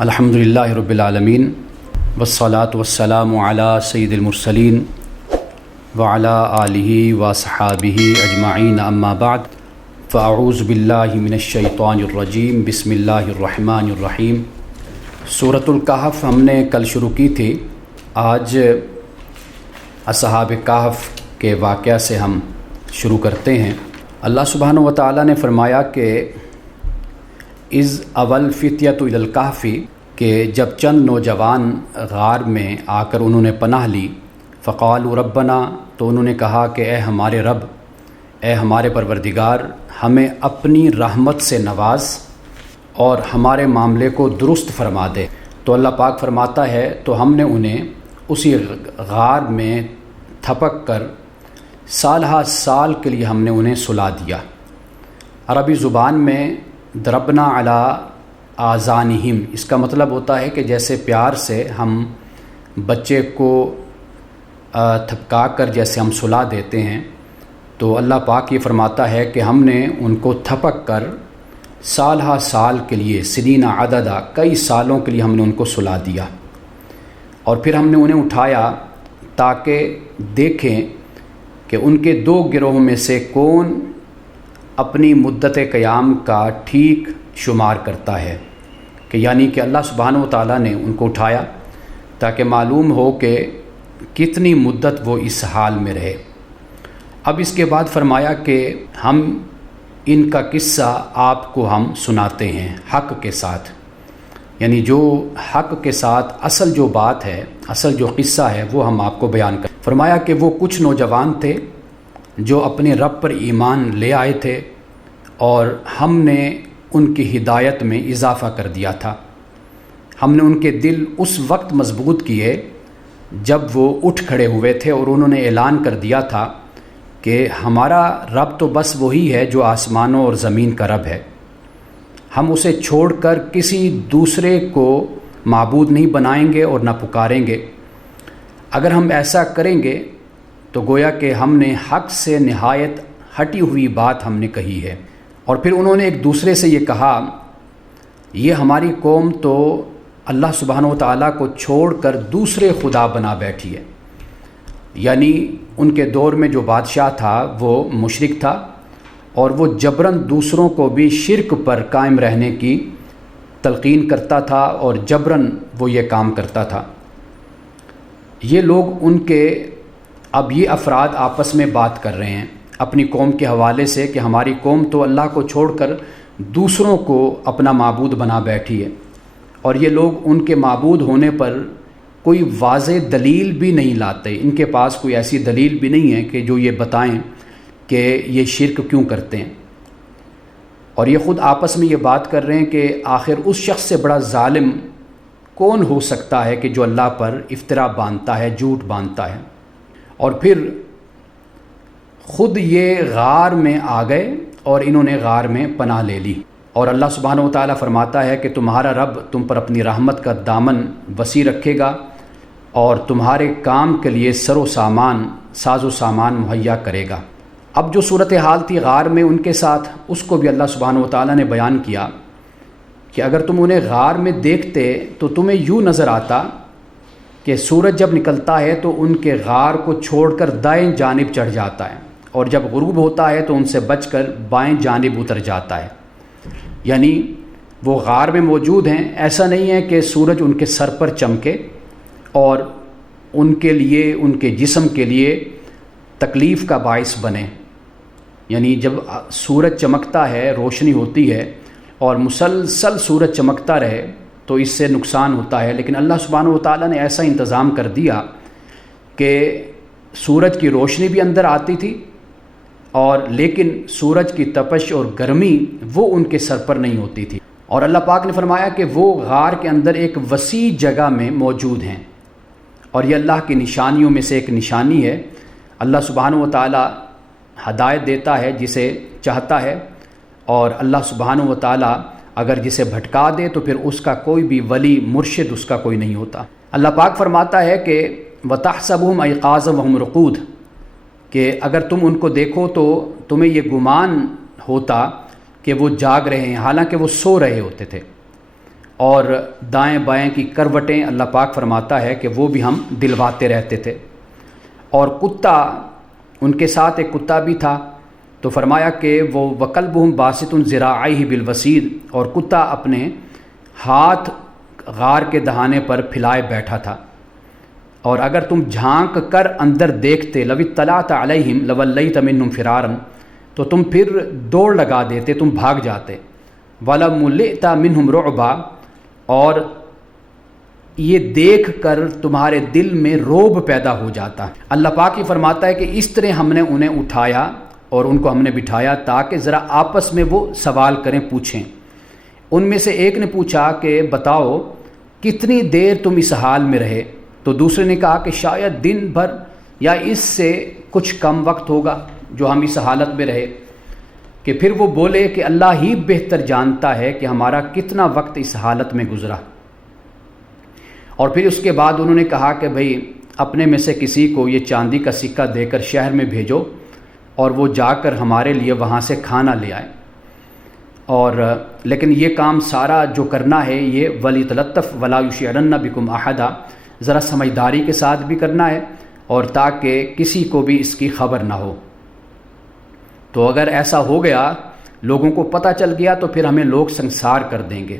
الحمدللہ رب العالمین والصلاة والسلام علی سید المرسلین وعلی آلہ وصحابہ اجمعین اما بعد فاعوذ باللہ من الشیطان الرجیم بسم اللہ الرحمن الرحیم۔ سورۃ الکہف ہم نے کل شروع کی تھی۔ آج اصحاب کہف کے واقعہ سے ہم شروع کرتے ہیں۔ اللہ سبحانہ و تعالیٰ نے فرمایا کہ از اول فتیۃ الی الکہف، کہ جب چند نوجوان غار میں آ کر انہوں نے پناہ لی، فقالوا ربنا، تو انہوں نے کہا کہ اے ہمارے رب، اے ہمارے پروردگار، ہمیں اپنی رحمت سے نواز اور ہمارے معاملے کو درست فرما دے۔ تو اللہ پاک فرماتا ہے تو ہم نے انہیں اسی غار میں تھپک کر سال ہا سال کے لیے ہم نے انہیں سلا دیا۔ عربی زبان میں ضربنا علی آذانہم، اس کا مطلب ہوتا ہے کہ جیسے پیار سے ہم بچے کو تھپکا کر جیسے ہم سلا دیتے ہیں، تو اللہ پاک یہ فرماتا ہے کہ ہم نے ان کو تھپک کر سال ہا سال کے لیے، سنین عددا، کئی سالوں کے لیے ہم نے ان کو سلا دیا۔ اور پھر ہم نے انہیں اٹھایا تاکہ دیکھیں کہ ان کے دو گروہوں میں سے کون اپنی مدت قیام کا ٹھیک شمار کرتا ہے، کہ یعنی کہ اللہ سبحانہ و تعالیٰ نے ان کو اٹھایا تاکہ معلوم ہو کہ کتنی مدت وہ اس حال میں رہے۔ اب اس کے بعد فرمایا کہ ہم ان کا قصہ آپ کو ہم سناتے ہیں حق کے ساتھ، یعنی جو حق کے ساتھ اصل جو بات ہے، اصل جو قصہ ہے وہ ہم آپ کو بیان کریں۔ فرمایا کہ وہ کچھ نوجوان تھے جو اپنے رب پر ایمان لے آئے تھے اور ہم نے ان کی ہدایت میں اضافہ کر دیا تھا۔ ہم نے ان کے دل اس وقت مضبوط کیے جب وہ اٹھ کھڑے ہوئے تھے اور انہوں نے اعلان کر دیا تھا کہ ہمارا رب تو بس وہی ہے جو آسمانوں اور زمین کا رب ہے، ہم اسے چھوڑ کر کسی دوسرے کو معبود نہیں بنائیں گے اور نہ پکاریں گے۔ اگر ہم ایسا کریں گے تو گویا کہ ہم نے حق سے نہایت ہٹی ہوئی بات ہم نے کہی ہے۔ اور پھر انہوں نے ایک دوسرے سے یہ کہا، یہ ہماری قوم تو اللہ سبحانہ و تعالیٰ کو چھوڑ کر دوسرے خدا بنا بیٹھی ہے۔ یعنی ان کے دور میں جو بادشاہ تھا وہ مشرک تھا اور وہ جبراً دوسروں کو بھی شرک پر قائم رہنے کی تلقین کرتا تھا اور جبراً وہ یہ کام کرتا تھا۔ یہ لوگ ان کے اب یہ افراد آپس میں بات کر رہے ہیں اپنی قوم کے حوالے سے کہ ہماری قوم تو اللہ کو چھوڑ کر دوسروں کو اپنا معبود بنا بیٹھی ہے، اور یہ لوگ ان کے معبود ہونے پر کوئی واضح دلیل بھی نہیں لاتے، ان کے پاس کوئی ایسی دلیل بھی نہیں ہے کہ جو یہ بتائیں کہ یہ شرک کیوں کرتے ہیں۔ اور یہ خود آپس میں یہ بات کر رہے ہیں کہ آخر اس شخص سے بڑا ظالم کون ہو سکتا ہے کہ جو اللہ پر افطرا باندھتا ہے، جھوٹ باندھتا ہے۔ اور پھر خود یہ غار میں آ گئے اور انہوں نے غار میں پناہ لے لی۔ اور اللہ سبحانہ و تعالیٰ فرماتا ہے کہ تمہارا رب تم پر اپنی رحمت کا دامن وسیع رکھے گا اور تمہارے کام کے لیے ساز و سامان مہیا کرے گا۔ اب جو صورتحال تھی غار میں ان کے ساتھ، اس کو بھی اللہ سبحانہ و تعالیٰ نے بیان کیا کہ اگر تم انہیں غار میں دیکھتے تو تمہیں یوں نظر آتا کہ سورج جب نکلتا ہے تو ان کے غار کو چھوڑ کر دائیں جانب چڑھ جاتا ہے، اور جب غروب ہوتا ہے تو ان سے بچ کر بائیں جانب اتر جاتا ہے۔ یعنی وہ غار میں موجود ہیں، ایسا نہیں ہے کہ سورج ان کے سر پر چمکے اور ان کے لیے، ان کے جسم کے لیے تکلیف کا باعث بنے۔ یعنی جب سورج چمکتا ہے، روشنی ہوتی ہے اور مسلسل سورج چمکتا رہے تو اس سے نقصان ہوتا ہے، لیکن اللہ سبحانہ و تعالیٰ نے ایسا انتظام کر دیا کہ سورج کی روشنی بھی اندر آتی تھی، اور لیکن سورج کی تپش اور گرمی وہ ان کے سر پر نہیں ہوتی تھی۔ اور اللہ پاک نے فرمایا کہ وہ غار کے اندر ایک وسیع جگہ میں موجود ہیں، اور یہ اللہ کی نشانیوں میں سے ایک نشانی ہے۔ اللہ سبحانہ و تعالیٰ ہدایت دیتا ہے جسے چاہتا ہے، اور اللہ سبحانہ و تعالیٰ اگر جسے بھٹکا دے تو پھر اس کا کوئی بھی ولی مرشد اس کا کوئی نہیں ہوتا۔ اللہ پاک فرماتا ہے کہ وَتَحْسَبُهُمْ أَيْقَاظًا وَهُمْ رُقُودٌ، کہ اگر تم ان کو دیکھو تو تمہیں یہ گمان ہوتا کہ وہ جاگ رہے ہیں، حالانکہ وہ سو رہے ہوتے تھے۔ اور دائیں بائیں کی کروٹیں اللہ پاک فرماتا ہے کہ وہ بھی ہم دلواتے رہتے تھے۔ اور کتا، ان کے ساتھ ایک کتا بھی تھا، تو فرمایا کہ وہ وَقَلْبُهُمْ بَاسِطٌ ذِرَاعَيْهِ بِالْوَسِيدِ، اور کتا اپنے ہاتھ غار کے دہانے پر پھیلائے بیٹھا تھا، اور اگر تم جھانک کر اندر دیکھتے لَوِ اطَّلَعْتَ عَلَيْهِمْ لَوَلَّيْتَ مِنْهُمْ فِرَارًا، تو تم پھر دوڑ لگا دیتے، تم بھاگ جاتے، وَلَمُلِئْتَ مِنْهُمْ رُعْبًا، اور یہ دیکھ کر تمہارے دل میں روب پیدا ہو جاتا۔ اللہ پاک ہی فرماتا ہے کہ اس طرح ہم نے انہیں اٹھایا اور ان کو ہم نے بٹھایا تاکہ ذرا آپس میں وہ سوال کریں، پوچھیں۔ ان میں سے ایک نے پوچھا کہ بتاؤ کتنی دیر تم اس حال میں رہے؟ تو دوسرے نے کہا کہ شاید دن بھر یا اس سے کچھ کم وقت ہوگا جو ہم اس حالت میں رہے۔ کہ پھر وہ بولے کہ اللہ ہی بہتر جانتا ہے کہ ہمارا کتنا وقت اس حالت میں گزرا۔ اور پھر اس کے بعد انہوں نے کہا کہ بھئی اپنے میں سے کسی کو یہ چاندی کا سکہ دے کر شہر میں بھیجو اور وہ جا کر ہمارے لیے وہاں سے کھانا لے آئے، اور لیکن یہ کام سارا جو کرنا ہے یہ وَلِيَتَلَطَّفْ وَلَا يُشْعِرَنَّ بِكُمْ أَحَدًا، ذرا سمجھداری کے ساتھ بھی کرنا ہے اور تاکہ کسی کو بھی اس کی خبر نہ ہو۔ تو اگر ایسا ہو گیا، لوگوں کو پتہ چل گیا، تو پھر ہمیں لوگ سنسار کر دیں گے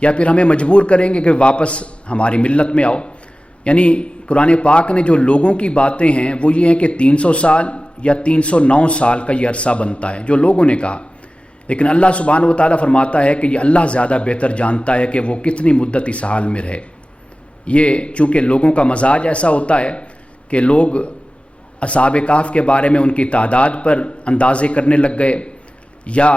یا پھر ہمیں مجبور کریں گے کہ واپس ہماری ملت میں آؤ۔ یعنی قرآن پاک نے جو لوگوں کی باتیں ہیں وہ یہ ہیں کہ 300 سال یا 309 سال کا یہ عرصہ بنتا ہے جو لوگوں نے کہا، لیکن اللہ سبحانہ و تعالیٰ فرماتا ہے کہ یہ اللہ زیادہ بہتر جانتا ہے کہ وہ کتنی مدت اس حال میں رہے۔ یہ چونکہ لوگوں کا مزاج ایسا ہوتا ہے کہ لوگ اصحاب کہف کے بارے میں ان کی تعداد پر اندازے کرنے لگ گئے، یا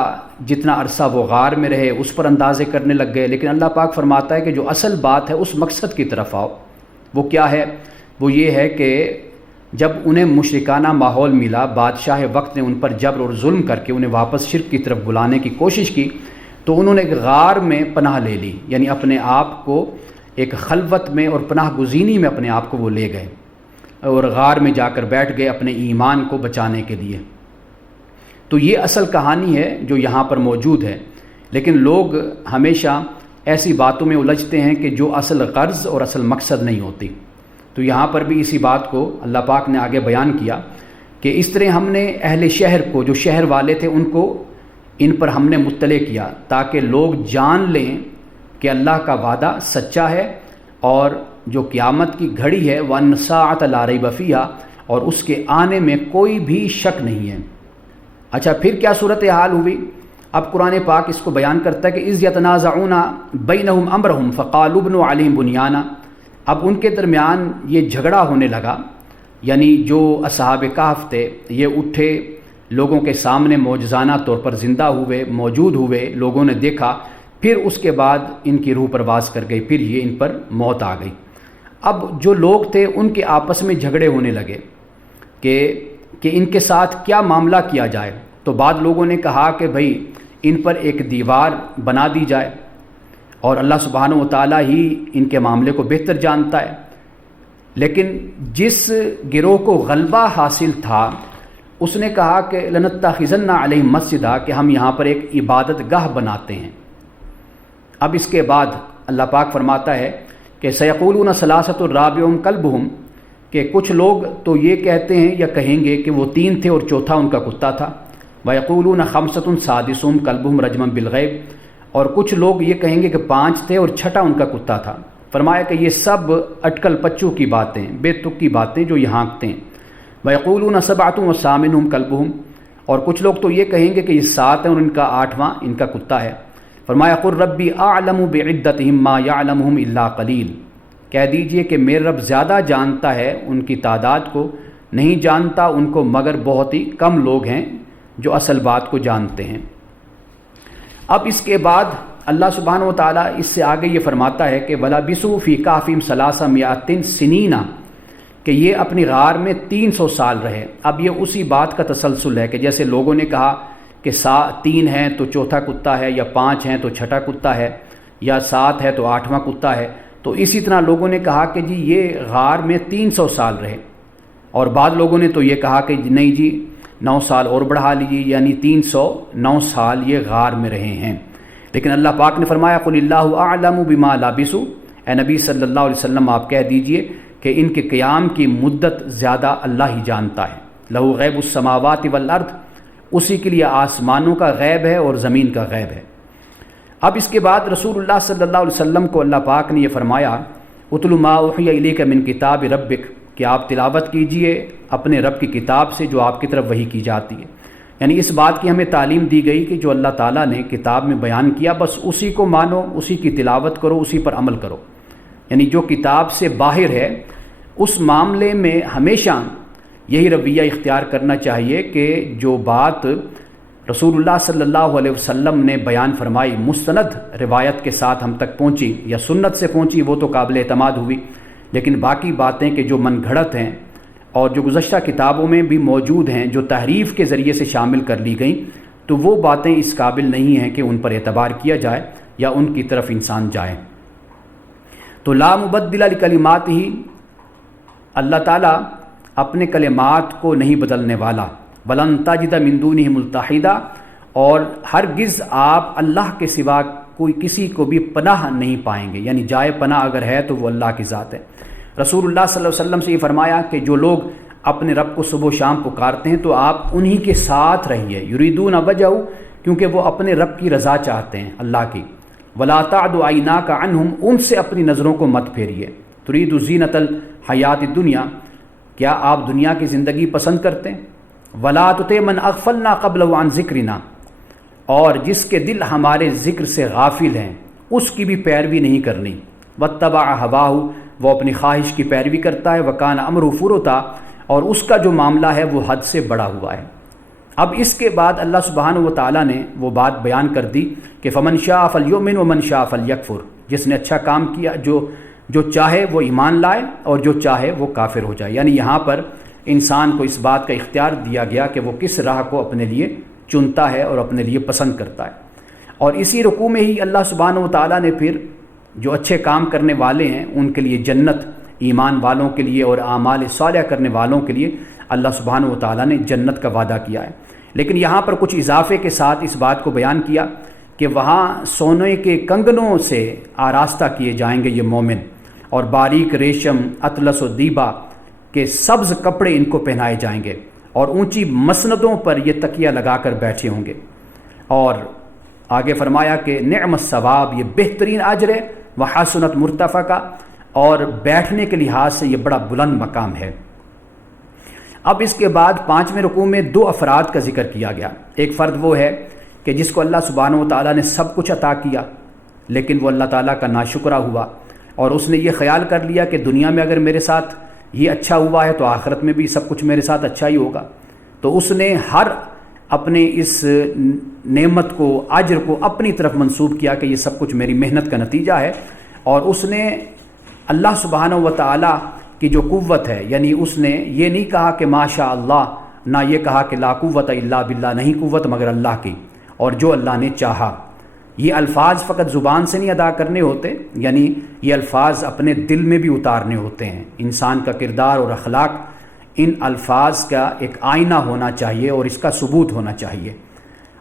جتنا عرصہ وہ غار میں رہے اس پر اندازے کرنے لگ گئے، لیکن اللہ پاک فرماتا ہے کہ جو اصل بات ہے اس مقصد کی طرف آؤ۔ وہ کیا ہے؟ وہ یہ ہے کہ جب انہیں مشرکانہ ماحول ملا، بادشاہ وقت نے ان پر جبر اور ظلم کر کے انہیں واپس شرک کی طرف بلانے کی کوشش کی، تو انہوں نے ایک غار میں پناہ لے لی، یعنی اپنے آپ کو ایک خلوت میں اور پناہ گزینی میں اپنے آپ کو وہ لے گئے اور غار میں جا کر بیٹھ گئے اپنے ایمان کو بچانے کے لیے۔ تو یہ اصل کہانی ہے جو یہاں پر موجود ہے، لیکن لوگ ہمیشہ ایسی باتوں میں الجھتے ہیں کہ جو اصل غرض اور اصل مقصد نہیں ہوتی۔ تو یہاں پر بھی اسی بات کو اللہ پاک نے آگے بیان کیا کہ اس طرح ہم نے اہل شہر کو، جو شہر والے تھے، ان کو ان پر ہم نے مطلع کیا تاکہ لوگ جان لیں کہ اللہ کا وعدہ سچا ہے اور جو قیامت کی گھڑی ہے وَأَنَّ السَّاعَةَ لَا رَيْبَ فِيهَا، اور اس کے آنے میں کوئی بھی شک نہیں ہے۔ اچھا، پھر کیا صورتحال ہوئی؟ اب قرآن پاک اس کو بیان کرتا ہے کہ اِذْ يَتَنَازَعُونَ بَيْنَهُمْ أَمْرَهُمْ فَقَالُوا ابْنُوا عَلَيْهِمْ بُنْيَانًا۔ اب ان کے درمیان یہ جھگڑا ہونے لگا، یعنی جو اصحاب کہف تھے یہ اٹھے، لوگوں کے سامنے معجزانہ طور پر زندہ ہوئے، موجود ہوئے، لوگوں نے دیکھا، پھر اس کے بعد ان کی روح پرواز کر گئی، پھر یہ ان پر موت آ گئی۔ اب جو لوگ تھے ان کے آپس میں جھگڑے ہونے لگے کہ ان کے ساتھ کیا معاملہ کیا جائے۔ تو بعض لوگوں نے کہا کہ بھئی ان پر ایک دیوار بنا دی جائے، اور اللہ سبحانہ و تعالیٰ ہی ان کے معاملے کو بہتر جانتا ہے۔ لیکن جس گروہ کو غلبہ حاصل تھا اس نے کہا کہ لَنَتَّخِذَنَّ عَلَيْهِمْ مَسْجِدًا، کہ ہم یہاں پر ایک عبادت گاہ بناتے ہیں۔ اب اس کے بعد اللہ پاک فرماتا ہے کہ سَيَقُولُونَ ثَلَاثَةٌ رَابِعُهُمْ كَلْبُهُمْ، کہ کچھ لوگ تو یہ کہتے ہیں یا کہیں گے کہ وہ 3 تھے اور چوتھا ان کا کتا تھا، وَيَقُولُونَ خَمْسَةٌ سَادِسُهُمْ كَلْبُهُمْ رَجْمًا بِالْغَيْبِ، اور کچھ لوگ یہ کہیں گے کہ 5 تھے اور چھٹا ان کا کتا تھا۔ فرمایا کہ یہ سب اٹکل پچو کی باتیں، بے تک کی باتیں جو یہ ہانکتے ہیں۔ وَيَقُولُونَ سَبْعَةٌ وَثَامِنُهُمْ كَلْبُهُمْ، اور کچھ لوگ تو یہ کہیں گے کہ یہ 7 ہیں اور ان کا 8واں ان کا کتا ہے۔ فرمایا قُل رَبِّي أَعْلَمُ بِعِدَّتِهِمْ مَا يَعْلَمُهُمْ إِلَّا قَلِيلٌ، کہہ دیجئے کہ میرے رب زیادہ جانتا ہے ان کی تعداد کو، نہیں جانتا ان کو مگر بہت ہی کم لوگ ہیں جو اصل بات کو جانتے ہیں۔ اب اس کے بعد اللہ سبحانہ و تعالیٰ اس سے آگے یہ فرماتا ہے کہ وَلَبِثُوا فِي كَهْفِهِمْ 300 سِنِينَ، کہ یہ اپنی غار میں 300 سال رہے۔ اب یہ اسی بات کا تسلسل ہے کہ جیسے لوگوں نے کہا کہ 3 ہیں تو چوتھا کتا ہے، یا 5 ہیں تو چھٹا کتا ہے، یا 7 ہے تو 8واں کتا ہے، تو اسی طرح لوگوں نے کہا کہ جی یہ غار میں 300 سال رہے، اور بعض لوگوں نے تو یہ کہا کہ نہیں جی 9 سال اور بڑھا لیجیے، یعنی 309 سال یہ غار میں رہے ہیں۔ لیکن اللہ پاک نے فرمایا قل اللہ اعلم بما لبثوا، اے نبی صلی اللہ علیہ وسلم آپ کہہ دیجئے کہ ان کے قیام کی مدت زیادہ اللہ ہی جانتا ہے۔ لہو غیب السماوات والارض، اسی کے لیے آسمانوں کا غیب ہے اور زمین کا غیب ہے۔ اب اس کے بعد رسول اللہ صلی اللہ علیہ وسلم کو اللہ پاک نے یہ فرمایا اتل ما اوحی الیک من کتاب ربک، کہ آپ تلاوت کیجئے اپنے رب کی کتاب سے جو آپ کی طرف وحی کی جاتی ہے۔ یعنی اس بات کی ہمیں تعلیم دی گئی کہ جو اللہ تعالیٰ نے کتاب میں بیان کیا بس اسی کو مانو، اسی کی تلاوت کرو، اسی پر عمل کرو۔ یعنی جو کتاب سے باہر ہے اس معاملے میں ہمیشہ یہی رویہ اختیار کرنا چاہیے کہ جو بات رسول اللہ صلی اللہ علیہ وسلم نے بیان فرمائی، مستند روایت کے ساتھ ہم تک پہنچی یا سنت سے پہنچی، وہ تو قابل اعتماد ہوئی، لیکن باقی باتیں کہ جو من گھڑت ہیں اور جو گزشتہ کتابوں میں بھی موجود ہیں، جو تحریف کے ذریعے سے شامل کر لی گئیں، تو وہ باتیں اس قابل نہیں ہیں کہ ان پر اعتبار کیا جائے یا ان کی طرف انسان جائے۔ تو لا مبدل لکلماتہ، اللہ تعالیٰ اپنے کلمات کو نہیں بدلنے والا، ولن تجد من دونہ ملتحدا، اور ہرگز آپ اللہ کے سوا کوئی کسی کو بھی پناہ نہیں پائیں گے، یعنی جائے پناہ اگر ہے تو وہ اللہ کی ذات ہے۔ رسول اللہ صلی اللہ علیہ وسلم سے یہ فرمایا کہ جو لوگ اپنے رب کو صبح و شام پکارتے ہیں تو آپ انہی کے ساتھ رہیے، یریدون وجہہ، کیونکہ وہ اپنے رب کی رضا چاہتے ہیں، اللہ کی۔ ولا تعد عیناک عنہم، ان سے اپنی نظروں کو مت پھیریے۔ ترید زینت الحیات الدنیا، کیا آپ دنیا کی زندگی پسند کرتے ہیں؟ ولا تطع من اغفلنا قبل عن ذکرنا، اور جس کے دل ہمارے ذکر سے غافل ہیں اس کی بھی پیروی نہیں کرنی۔ واتبع ہواہ، وہ اپنی خواہش کی پیروی کرتا ہے۔ وکان امرہ فرطا، اور اس کا جو معاملہ ہے وہ حد سے بڑا ہوا ہے۔ اب اس کے بعد اللہ سبحانہ و تعالیٰ نے وہ بات بیان کر دی کہ فمن شاء فلیؤمن ومن شاء فلیکفر، جس نے اچھا کام کیا، جو چاہے وہ ایمان لائے اور جو چاہے وہ کافر ہو جائے۔ یعنی یہاں پر انسان کو اس بات کا اختیار دیا گیا کہ وہ کس راہ کو اپنے لیے چنتا ہے اور اپنے لیے پسند کرتا ہے۔ اور اسی رکوع میں ہی اللہ سبحانہ و تعالیٰ نے پھر جو اچھے کام کرنے والے ہیں ان کے لیے جنت، ایمان والوں کے لیے اور اعمال صالحہ کرنے والوں کے لیے اللہ سبحانہ و تعالیٰ نے جنت کا وعدہ کیا ہے۔ لیکن یہاں پر کچھ اضافے کے ساتھ اس بات کو بیان کیا کہ وہاں سونے کے کنگنوں سے آراستہ کیے جائیں گے یہ مومن، اور باریک ریشم، اطلس و دیبا کے سبز کپڑے ان کو پہنائے جائیں گے، اور اونچی مسندوں پر یہ تکیہ لگا کر بیٹھے ہوں گے۔ اور آگے فرمایا کہ نعم الثواب، یہ بہترین اجر ہے، وحسنت مرتفقہ، اور بیٹھنے کے لحاظ سے یہ بڑا بلند مقام ہے۔ اب اس کے بعد 5ویں رکوع میں 2 افراد کا ذکر کیا گیا۔ ایک فرد وہ ہے کہ جس کو اللہ سبحانہ و تعالیٰ نے سب کچھ عطا کیا لیکن وہ اللہ تعالیٰ کا ناشکرہ ہوا، اور اس نے یہ خیال کر لیا کہ دنیا میں اگر میرے ساتھ یہ اچھا ہوا ہے تو آخرت میں بھی سب کچھ میرے ساتھ اچھا ہی ہوگا۔ تو اس نے ہر اپنے اس نعمت کو، اجر کو اپنی طرف منسوب کیا کہ یہ سب کچھ میری محنت کا نتیجہ ہے، اور اس نے اللہ سبحانہ و تعالیٰ کی جو قوت ہے، یعنی اس نے یہ نہیں کہا کہ ماشاء اللہ، نہ یہ کہا کہ لا قوت الا باللہ، نہیں قوت مگر اللہ کی، اور جو اللہ نے چاہا۔ یہ الفاظ فقط زبان سے نہیں ادا کرنے ہوتے، یعنی یہ الفاظ اپنے دل میں بھی اتارنے ہوتے ہیں۔ انسان کا کردار اور اخلاق ان الفاظ کا ایک آئینہ ہونا چاہیے اور اس کا ثبوت ہونا چاہیے۔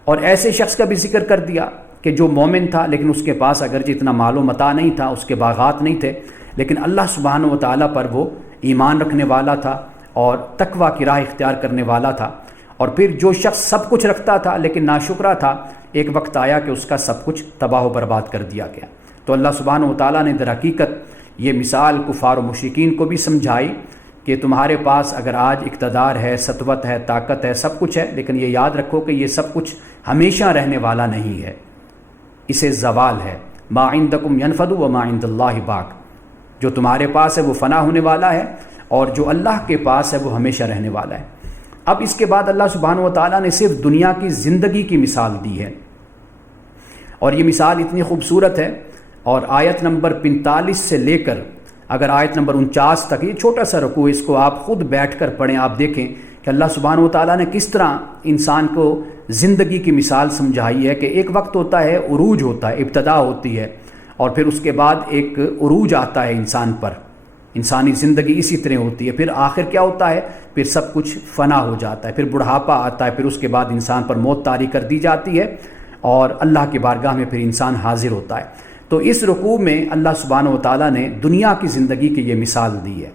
اور ایسے شخص کا بھی ذکر کر دیا کہ جو مومن تھا لیکن اس کے پاس اگرچہ اتنا مال و متاع نہیں تھا، اس کے باغات نہیں تھے، لیکن اللہ سبحانہ و تعالیٰ پر وہ ایمان رکھنے والا تھا اور تقوی کی راہ اختیار کرنے والا تھا۔ اور پھر جو شخص سب کچھ رکھتا تھا لیکن ناشکرا تھا، ایک وقت آیا کہ اس کا سب کچھ تباہ و برباد کر دیا گیا۔ تو اللہ سبحانہ و تعالیٰ نے در حقیقت یہ مثال کفار و مشرکین کو بھی سمجھائی کہ تمہارے پاس اگر آج اقتدار ہے، سطوت ہے، طاقت ہے، سب کچھ ہے، لیکن یہ یاد رکھو کہ یہ سب کچھ ہمیشہ رہنے والا نہیں ہے، اسے زوال ہے۔ ما عندکم ینفد وما عند اللہ باق، جو تمہارے پاس ہے وہ فنا ہونے والا ہے، اور جو اللہ کے پاس ہے وہ ہمیشہ رہنے والا ہے۔ اب اس کے بعد اللہ سبحانہ و تعالیٰ نے صرف دنیا کی زندگی کی مثال دی ہے، اور یہ مثال اتنی خوبصورت ہے، اور آیت نمبر 45 سے لے کر اگر آیت نمبر 49 تک، یہ چھوٹا سا رکوع، اس کو آپ خود بیٹھ کر پڑھیں، آپ دیکھیں کہ اللہ سبحانہ و تعالیٰ نے کس طرح انسان کو زندگی کی مثال سمجھائی ہے کہ ایک وقت ہوتا ہے، عروج ہوتا ہے، ابتدا ہوتی ہے، اور پھر اس کے بعد ایک عروج آتا ہے انسان پر۔ انسانی زندگی اسی طرح ہوتی ہے، پھر آخر کیا ہوتا ہے، پھر سب کچھ فنا ہو جاتا ہے، پھر بڑھاپا آتا ہے، پھر اس کے بعد انسان پر موت طاری کر دی جاتی ہے، اور اللہ کی بارگاہ میں پھر انسان حاضر ہوتا ہے۔ تو اس رکوع میں اللہ سبحانہ و تعالیٰ نے دنیا کی زندگی کی یہ مثال دی ہے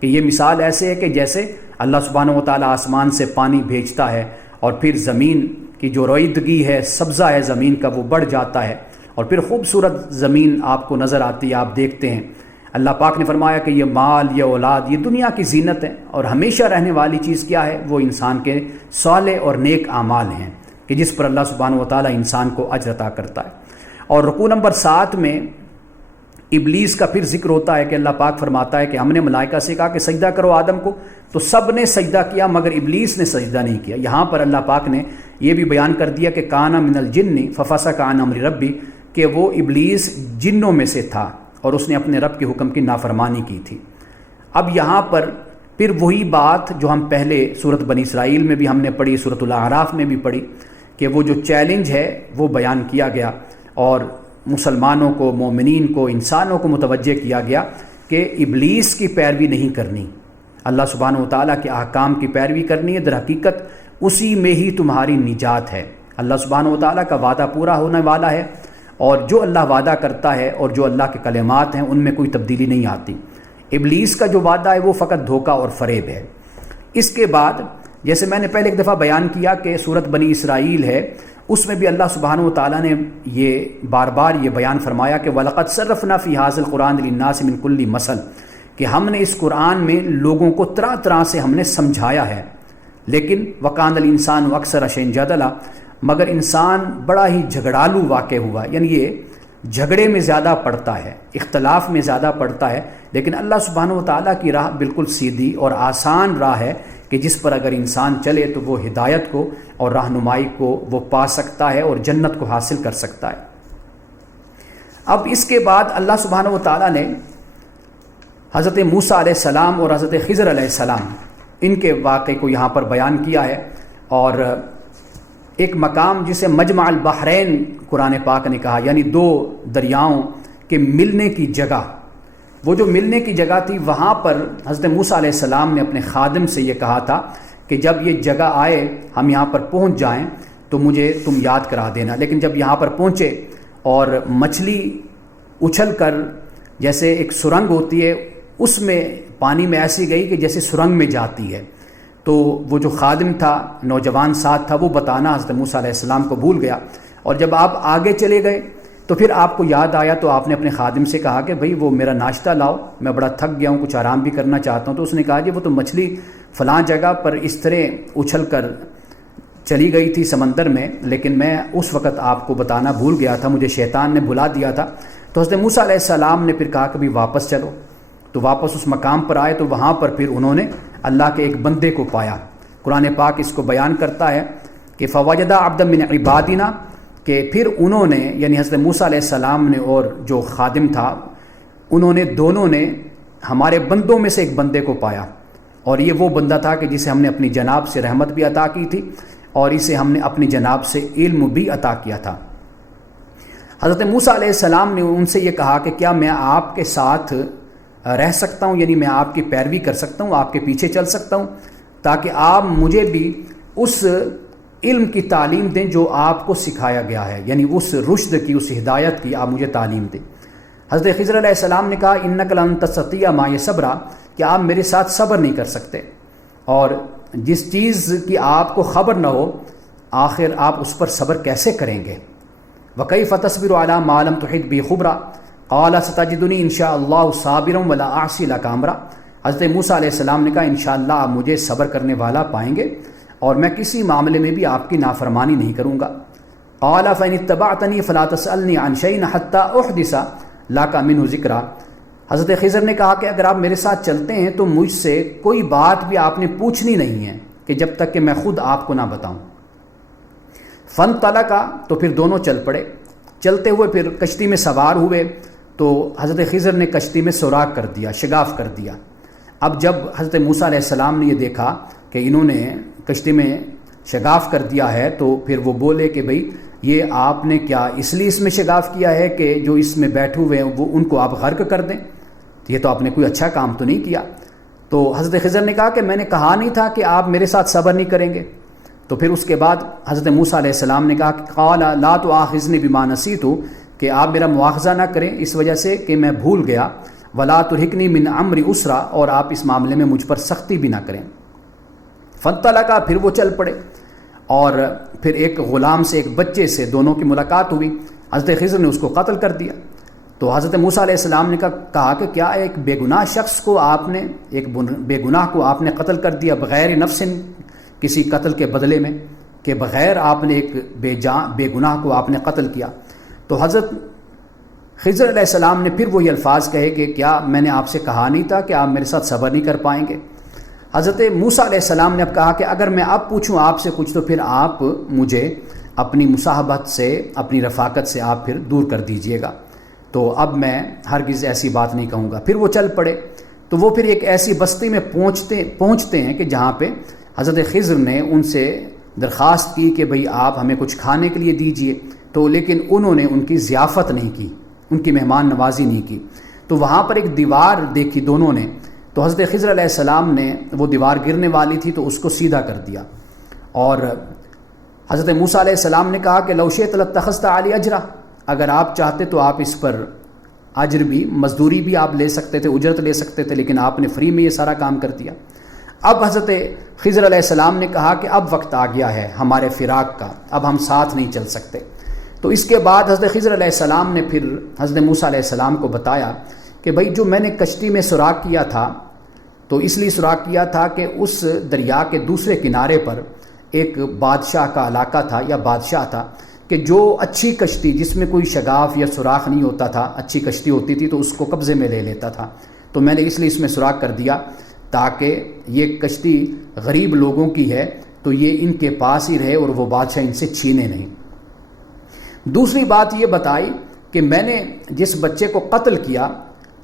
کہ یہ مثال ایسے ہے کہ جیسے اللہ سبحانہ و تعالیٰ آسمان سے پانی بھیجتا ہے اور پھر زمین کی جو رویدگی ہے، سبزہ ہے زمین کا، وہ بڑھ جاتا ہے اور پھر خوبصورت زمین آپ کو نظر آتی ہے، آپ دیکھتے ہیں۔ اللہ پاک نے فرمایا کہ یہ مال، یہ اولاد، یہ دنیا کی زینت ہے، اور ہمیشہ رہنے والی چیز کیا ہے؟ وہ انسان کے صالح اور نیک اعمال ہیں کہ جس پر اللہ سبحانہ و تعالیٰ انسان کو اجر عطا کرتا ہے۔ اور رکوع نمبر 7 میں ابلیس کا پھر ذکر ہوتا ہے کہ اللہ پاک فرماتا ہے کہ ہم نے ملائکہ سے کہا کہ سجدہ کرو آدم کو، تو سب نے سجدہ کیا مگر ابلیس نے سجدہ نہیں کیا۔ یہاں پر اللہ پاک نے یہ بھی بیان کر دیا کہ کانا من الجن ففسق عن امر ربی، کہ وہ ابلیس جنوں میں سے تھا اور اس نے اپنے رب کے حکم کی نافرمانی کی تھی۔ اب یہاں پر پھر وہی بات جو ہم پہلے سورۃ بنی اسرائیل میں بھی ہم نے پڑھی، سورۃ الاعراف میں بھی پڑھی، کہ وہ جو چیلنج ہے وہ بیان کیا گیا اور مسلمانوں کو، مومنین کو، انسانوں کو متوجہ کیا گیا کہ ابلیس کی پیروی نہیں کرنی، اللہ سبحانہ و تعالیٰ کے احکام کی پیروی کرنی ہے۔ در حقیقت اسی میں ہی تمہاری نجات ہے۔ اللہ سبحانہ و تعالیٰ کا وعدہ پورا ہونے والا ہے، اور جو اللہ وعدہ کرتا ہے اور جو اللہ کے کلمات ہیں ان میں کوئی تبدیلی نہیں آتی۔ ابلیس کا جو وعدہ ہے وہ فقط دھوکہ اور فریب ہے۔ اس کے بعد جیسے میں نے پہلے ایک دفعہ بیان کیا کہ سورۃ بنی اسرائیل ہے، اس میں بھی اللہ سبحانہ و تعالیٰ نے یہ بار بار یہ بیان فرمایا کہ وَلَقَدْ صَرَّفْنَا فِي هَٰذَا الْقُرْآنِ لِلنَّاسِ مِن كُلِّ مَثَلٍ، کہ ہم نے اس قرآن میں لوگوں کو طرح طرح سے ہم نے سمجھایا ہے، لیکن وَكَانَ الْإِنسَانُ أَكْثَرَ شَيْءٍ جَدَلًا، مگر انسان بڑا ہی جھگڑالو واقع ہوا، یعنی یہ جھگڑے میں زیادہ پڑتا ہے، اختلاف میں زیادہ پڑتا ہے۔ لیکن اللہ سبحانہ و تعالیٰ کی راہ بالکل سیدھی اور آسان راہ ہے کہ جس پر اگر انسان چلے تو وہ ہدایت کو اور رہنمائی کو وہ پا سکتا ہے اور جنت کو حاصل کر سکتا ہے۔ اب اس کے بعد اللہ سبحانہ و تعالیٰ نے حضرت موسیٰ علیہ السلام اور حضرت خضر علیہ السلام ان کے واقعے کو یہاں پر بیان کیا ہے، اور ایک مقام جسے مجمع البحرین قرآن پاک نے کہا، یعنی دو دریاؤں کے ملنے کی جگہ، وہ جو ملنے کی جگہ تھی وہاں پر حضرت موسیٰ علیہ السلام نے اپنے خادم سے یہ کہا تھا کہ جب یہ جگہ آئے، ہم یہاں پر پہنچ جائیں تو مجھے تم یاد کرا دینا۔ لیکن جب یہاں پر پہنچے اور مچھلی اچھل کر جیسے ایک سرنگ ہوتی ہے اس میں پانی میں ایسی گئی کہ جیسے سرنگ میں جاتی ہے، تو وہ جو خادم تھا، نوجوان ساتھ تھا، وہ بتانا حضرت موسیٰ علیہ السلام کو بھول گیا، اور جب آپ آگے چلے گئے تو پھر آپ کو یاد آیا تو آپ نے اپنے خادم سے کہا کہ بھئی وہ میرا ناشتہ لاؤ، میں بڑا تھک گیا ہوں، کچھ آرام بھی کرنا چاہتا ہوں۔ تو اس نے کہا کہ وہ تو مچھلی فلاں جگہ پر اس طرح اچھل کر چلی گئی تھی سمندر میں، لیکن میں اس وقت آپ کو بتانا بھول گیا تھا، مجھے شیطان نے بھلا دیا تھا۔ تو حضرت موسیٰ علیہ السلام نے پھر کہا کہ بھی واپس چلو، تو واپس اس مقام پر آئے تو وہاں پر پھر انہوں نے اللہ کے ایک بندے کو پایا۔ قرآن پاک اس کو بیان کرتا ہے کہ فوجدہ عبدا من عبادنا، کہ پھر انہوں نے یعنی حضرت موسیٰ علیہ السلام نے اور جو خادم تھا انہوں نے دونوں نے ہمارے بندوں میں سے ایک بندے کو پایا، اور یہ وہ بندہ تھا کہ جسے ہم نے اپنی جناب سے رحمت بھی عطا کی تھی اور اسے ہم نے اپنی جناب سے علم بھی عطا کیا تھا۔ حضرت موسیٰ علیہ السلام نے ان سے یہ کہا کہ کیا میں آپ کے ساتھ رہ سکتا ہوں، یعنی میں آپ کی پیروی کر سکتا ہوں، آپ کے پیچھے چل سکتا ہوں، تاکہ آپ مجھے بھی اس علم کی تعلیم دیں جو آپ کو سکھایا گیا ہے، یعنی اس رشد کی، اس ہدایت کی آپ مجھے تعلیم دیں۔ حضرت خضر علیہ السلام نے کہا انک لن تستطیع معی صبرا، کہ آپ میرے ساتھ صبر نہیں کر سکتے، اور جس چیز کی آپ کو خبر نہ ہو آخر آپ اس پر صبر کیسے کریں گے؟ وکیف تصبر علی ما لم تحط به خبرا قال ستجدنی ان شاء اللہ صابرا ولا اعصی لک امرا۔ حضرت موسیٰ علیہ السلام نے کہا انشاءاللہ آپ مجھے صبر کرنے والا پائیں گے اور میں کسی معاملے میں بھی آپ کی نافرمانی نہیں کروں گا۔ قال فإن اتبعتنی فلا تسألنی عن شیء حتی احدث لک منہ ذکرا۔ حضرت خضر نے کہا کہ اگر آپ میرے ساتھ چلتے ہیں تو مجھ سے کوئی بات بھی آپ نے پوچھنی نہیں ہے کہ جب تک کہ میں خود آپ کو نہ بتاؤں۔ فانطلقا، تو پھر دونوں چل پڑے، چلتے ہوئے پھر کشتی میں سوار ہوئے تو حضرت خضر نے کشتی میں سوراخ کر دیا، شگاف کر دیا۔ اب جب حضرت موسیٰ علیہ السلام نے یہ دیکھا کہ انہوں نے کشتی میں شگاف کر دیا ہے تو پھر وہ بولے کہ بھئی یہ آپ نے کیا اس لیے اس میں شگاف کیا ہے کہ جو اس میں بیٹھے ہوئے ہیں وہ ان کو آپ غرق کر دیں؟ یہ تو آپ نے کوئی اچھا کام تو نہیں کیا۔ تو حضرت خضر نے کہا کہ میں نے کہا نہیں تھا کہ آپ میرے ساتھ صبر نہیں کریں گے؟ تو پھر اس کے بعد حضرت موسیٰ علیہ السلام نے کہا کہ قال لا تؤاخذنی بما نسیت، کہ آپ میرا مواخذہ نہ کریں اس وجہ سے کہ میں بھول گیا، ولا ترہقنی من امری اسرا، اور آپ اس معاملے میں مجھ پر سختی بھی نہ کریں۔ فانطلقا، پھر وہ چل پڑے، اور پھر ایک غلام سے، ایک بچے سے دونوں کی ملاقات ہوئی۔ حضرت خضر نے اس کو قتل کر دیا۔ تو حضرت موسیٰ علیہ السلام نے کہا کہ کیا ایک بے گناہ شخص کو آپ نے، ایک بے گناہ کو آپ نے قتل کر دیا بغیر نفس، کسی قتل کے بدلے میں، کہ بغیر آپ نے ایک بے گناہ کو آپ نے قتل کیا۔ تو حضرت خضر علیہ السلام نے پھر وہی الفاظ کہے کہ کیا میں نے آپ سے کہا نہیں تھا کہ آپ میرے ساتھ صبر نہیں کر پائیں گے؟ حضرت موسیٰ علیہ السلام نے اب کہا کہ اگر میں اب پوچھوں آپ سے کچھ تو پھر آپ مجھے اپنی مصاحبت سے، اپنی رفاقت سے آپ پھر دور کر دیجئے گا، تو اب میں ہرگز ایسی بات نہیں کہوں گا۔ پھر وہ چل پڑے، تو وہ پھر ایک ایسی بستی میں پہنچتے ہیں کہ جہاں پہ حضرت خضر نے ان سے درخواست کی کہ بھئی آپ ہمیں کچھ کھانے کے لیے دیجئے، تو لیکن انہوں نے ان کی ضیافت نہیں کی، ان کی مہمان نوازی نہیں کی۔ تو وہاں پر ایک دیوار دیکھی دونوں نے، تو حضرت خضر علیہ السلام نے، وہ دیوار گرنے والی تھی تو اس کو سیدھا کر دیا، اور حضرت موسیٰ علیہ السلام نے کہا کہ لو شئت لاتخذت علی اجرا، اگر آپ چاہتے تو آپ اس پر اجر بھی، مزدوری بھی آپ لے سکتے تھے، اجرت لے سکتے تھے، لیکن آپ نے فری میں یہ سارا کام کر دیا۔ اب حضرت خضر علیہ السلام نے کہا کہ اب وقت آ گیا ہے ہمارے فراق کا، اب ہم ساتھ نہیں چل سکتے۔ تو اس کے بعد حضرت خضر علیہ السلام نے پھر حضرت موسیٰ علیہ السلام کو بتایا کہ بھئی جو میں نے کشتی میں سراغ کیا تھا، تو اس لیے سراغ کیا تھا کہ اس دریا کے دوسرے کنارے پر ایک بادشاہ کا علاقہ تھا یا بادشاہ تھا، کہ جو اچھی کشتی جس میں کوئی شگاف یا سوراخ نہیں ہوتا تھا، اچھی کشتی ہوتی تھی تو اس کو قبضے میں لے لیتا تھا، تو میں نے اس لیے اس میں سراغ کر دیا تاکہ یہ کشتی غریب لوگوں کی ہے تو یہ ان کے پاس ہی رہے اور وہ بادشاہ ان سے چھینے نہیں۔ دوسری بات یہ بتائی کہ میں نے جس بچے کو قتل کیا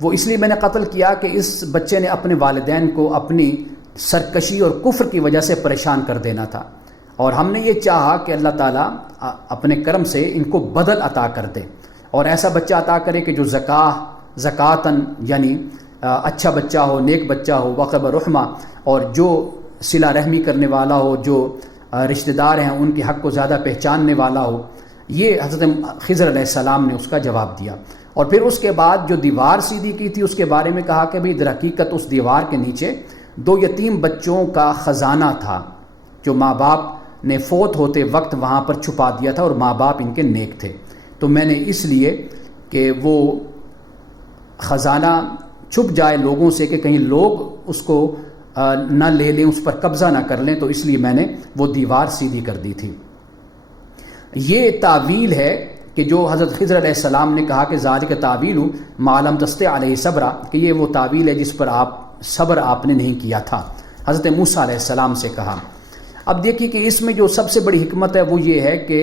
وہ اس لیے میں نے قتل کیا کہ اس بچے نے اپنے والدین کو اپنی سرکشی اور کفر کی وجہ سے پریشان کر دینا تھا، اور ہم نے یہ چاہا کہ اللہ تعالیٰ اپنے کرم سے ان کو بدل عطا کر دے، اور ایسا بچہ عطا کرے کہ جو زکاتاً یعنی اچھا بچہ ہو، نیک بچہ ہو، وقب رحمہ، اور جو صلہ رحمی کرنے والا ہو، جو رشتہ دار ہیں ان کے حق کو زیادہ پہچاننے والا ہو۔ یہ حضرت خضر علیہ السلام نے اس کا جواب دیا، اور پھر اس کے بعد جو دیوار سیدھی کی تھی اس کے بارے میں کہا کہ بھئی در حقیقت اس دیوار کے نیچے 2 یتیم بچوں کا خزانہ تھا جو ماں باپ نے فوت ہوتے وقت وہاں پر چھپا دیا تھا، اور ماں باپ ان کے نیک تھے، تو میں نے اس لیے کہ وہ خزانہ چھپ جائے لوگوں سے کہ کہیں لوگ اس کو نہ لے لیں، اس پر قبضہ نہ کر لیں، تو اس لیے میں نے وہ دیوار سیدھی کر دی تھی۔ یہ تعویل ہے کہ جو حضرت خضر علیہ السلام نے کہا کہ ذالک تعویل ما لم تستطع علیہ صبرا، کہ یہ وہ تعویل ہے جس پر صبر آپ نے نہیں کیا تھا، حضرت موسیٰ علیہ السلام سے کہا۔ اب دیکھیے کہ اس میں جو سب سے بڑی حکمت ہے وہ یہ ہے کہ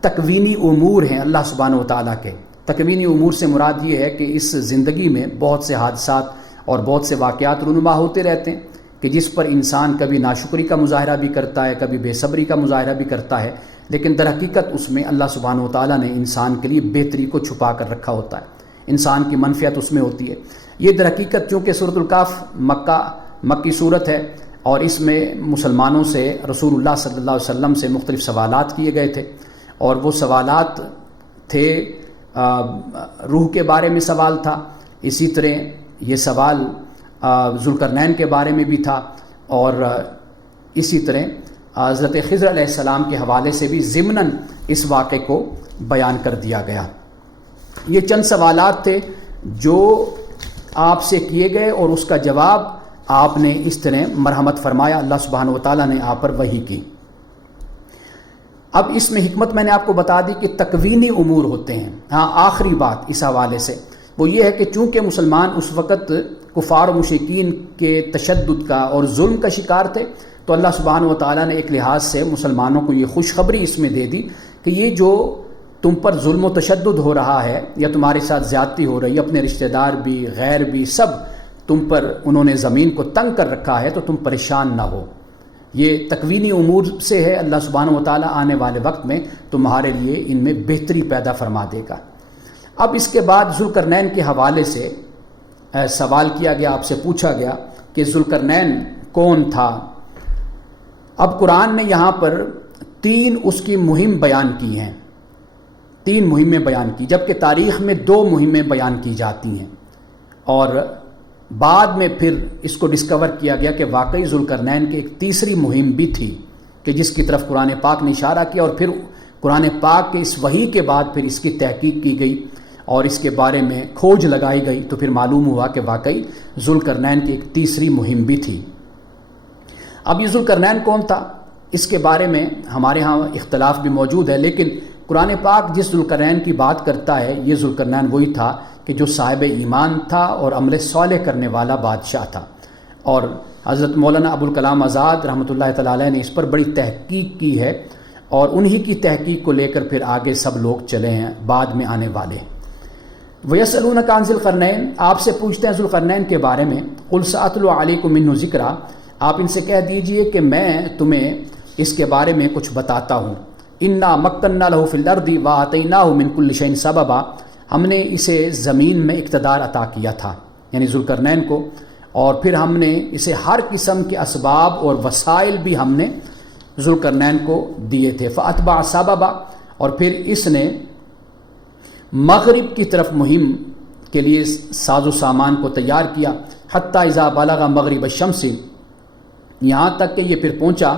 تکوینی امور ہیں اللہ سبحانہ وتعالیٰ کے۔ تکوینی امور سے مراد یہ ہے کہ اس زندگی میں بہت سے حادثات اور بہت سے واقعات رونما ہوتے رہتے ہیں کہ جس پر انسان کبھی ناشکری کا مظاہرہ بھی کرتا ہے، کبھی بے صبری کا مظاہرہ بھی کرتا ہے، لیکن در حقیقت اس میں اللہ سبحانہ وتعالیٰ نے انسان کے لیے بہتری کو چھپا کر رکھا ہوتا ہے، انسان کی منفعت اس میں ہوتی ہے۔ یہ در حقیقت چونکہ سورۃ الکہف مکی صورت ہے، اور اس میں مسلمانوں سے رسول اللہ صلی اللہ علیہ وسلم سے مختلف سوالات کیے گئے تھے، اور وہ سوالات تھے روح کے بارے میں سوال تھا، اسی طرح یہ سوال ذوالقرنین کے بارے میں بھی تھا، اور اسی طرح حضرت خضر علیہ السلام کے حوالے سے بھی ضمناً اس واقعے کو بیان کر دیا گیا۔ یہ چند سوالات تھے جو آپ سے کیے گئے، اور اس کا جواب آپ نے اس طرح مرحمت فرمایا، اللہ سبحانہ وتعالیٰ نے آپ پر وحی کی۔ اب اس میں حکمت میں نے آپ کو بتا دی کہ تکوینی امور ہوتے ہیں۔ ہاں، آخری بات اس حوالے سے وہ یہ ہے کہ چونکہ مسلمان اس وقت کفار و مشرکین کے تشدد کا اور ظلم کا شکار تھے، تو اللہ سبحانہ وتعالیٰ نے ایک لحاظ سے مسلمانوں کو یہ خوشخبری اس میں دے دی کہ یہ جو تم پر ظلم و تشدد ہو رہا ہے یا تمہارے ساتھ زیادتی ہو رہی ہے، اپنے رشتہ دار بھی غیر بھی سب تم پر انہوں نے زمین کو تنگ کر رکھا ہے، تو تم پریشان نہ ہو۔ یہ تکوینی امور سے ہے، اللہ سبحانہ وتعالیٰ آنے والے وقت میں تمہارے لیے ان میں بہتری پیدا فرما دے گا۔ اب اس کے بعد ذوالقرنین کے حوالے سے سوال کیا گیا، آپ سے پوچھا گیا کہ ذوالقرنین کون تھا؟ اب قرآن نے یہاں پر 3 اس کی مہم بیان کی ہیں، 3 مہمیں بیان کی، جبکہ تاریخ میں 2 مہمیں بیان کی جاتی ہیں، اور بعد میں پھر اس کو ڈسکور کیا گیا کہ واقعی ذوالقرنین کی ایک تیسری مہم بھی تھی کہ جس کی طرف قرآن پاک نے اشارہ کیا، اور پھر قرآن پاک کے اس وحی کے بعد پھر اس کی تحقیق کی گئی اور اس کے بارے میں کھوج لگائی گئی، تو پھر معلوم ہوا کہ واقعی ذوالقرنین کی ایک تیسری مہم بھی تھی۔ اب یہ ذوالقرنین کون تھا، اس کے بارے میں ہمارے ہاں اختلاف بھی موجود ہے، لیکن قرآن پاک جس ذوالقرنین کی بات کرتا ہے یہ ذوالقرنین وہی تھا کہ جو صاحب ایمان تھا اور عمل صالح کرنے والا بادشاہ تھا، اور حضرت مولانا ابوالکلام آزاد رحمۃ اللہ تعالی علیہ نے اس پر بڑی تحقیق کی ہے، اور انہی کی تحقیق کو لے کر پھر آگے سب لوگ چلے ہیں بعد میں آنے والے۔ وَيَسْأَلُونَكَ عَنْ ذِي الْقَرْنَيْنِ، آپ سے پوچھتے ہیں ذوالقرنین کے بارے میں، قُلْ سَأَتْلُو عَلَيْكُم مِّنْهُ ذِكْرًا، آپ ان سے کہہ دیجئے کہ میں تمہیں اس کے بارے میں کچھ بتاتا ہوں۔ إِنَّا مَكَّنَّا لَهُ فِي الْأَرْضِ وَآتَيْنَاهُ مِنْ كُلِّ شَيْءٍ سَبَبًا، ہم نے اسے زمین میں اقتدار عطا کیا تھا، یعنی ذوالقرنین کو، اور پھر ہم نے اسے ہر قسم کے اسباب اور وسائل بھی ہم نے ذوالقرنین کو دیے تھے۔ فَأَتْبَعَ سَبَبًا، اور پھر اس نے مغرب کی طرف مہم کے لیے ساز و سامان کو تیار کیا، حتیٰ اذا بلغ مغرب الشمس، یہاں تک کہ یہ پھر پہنچا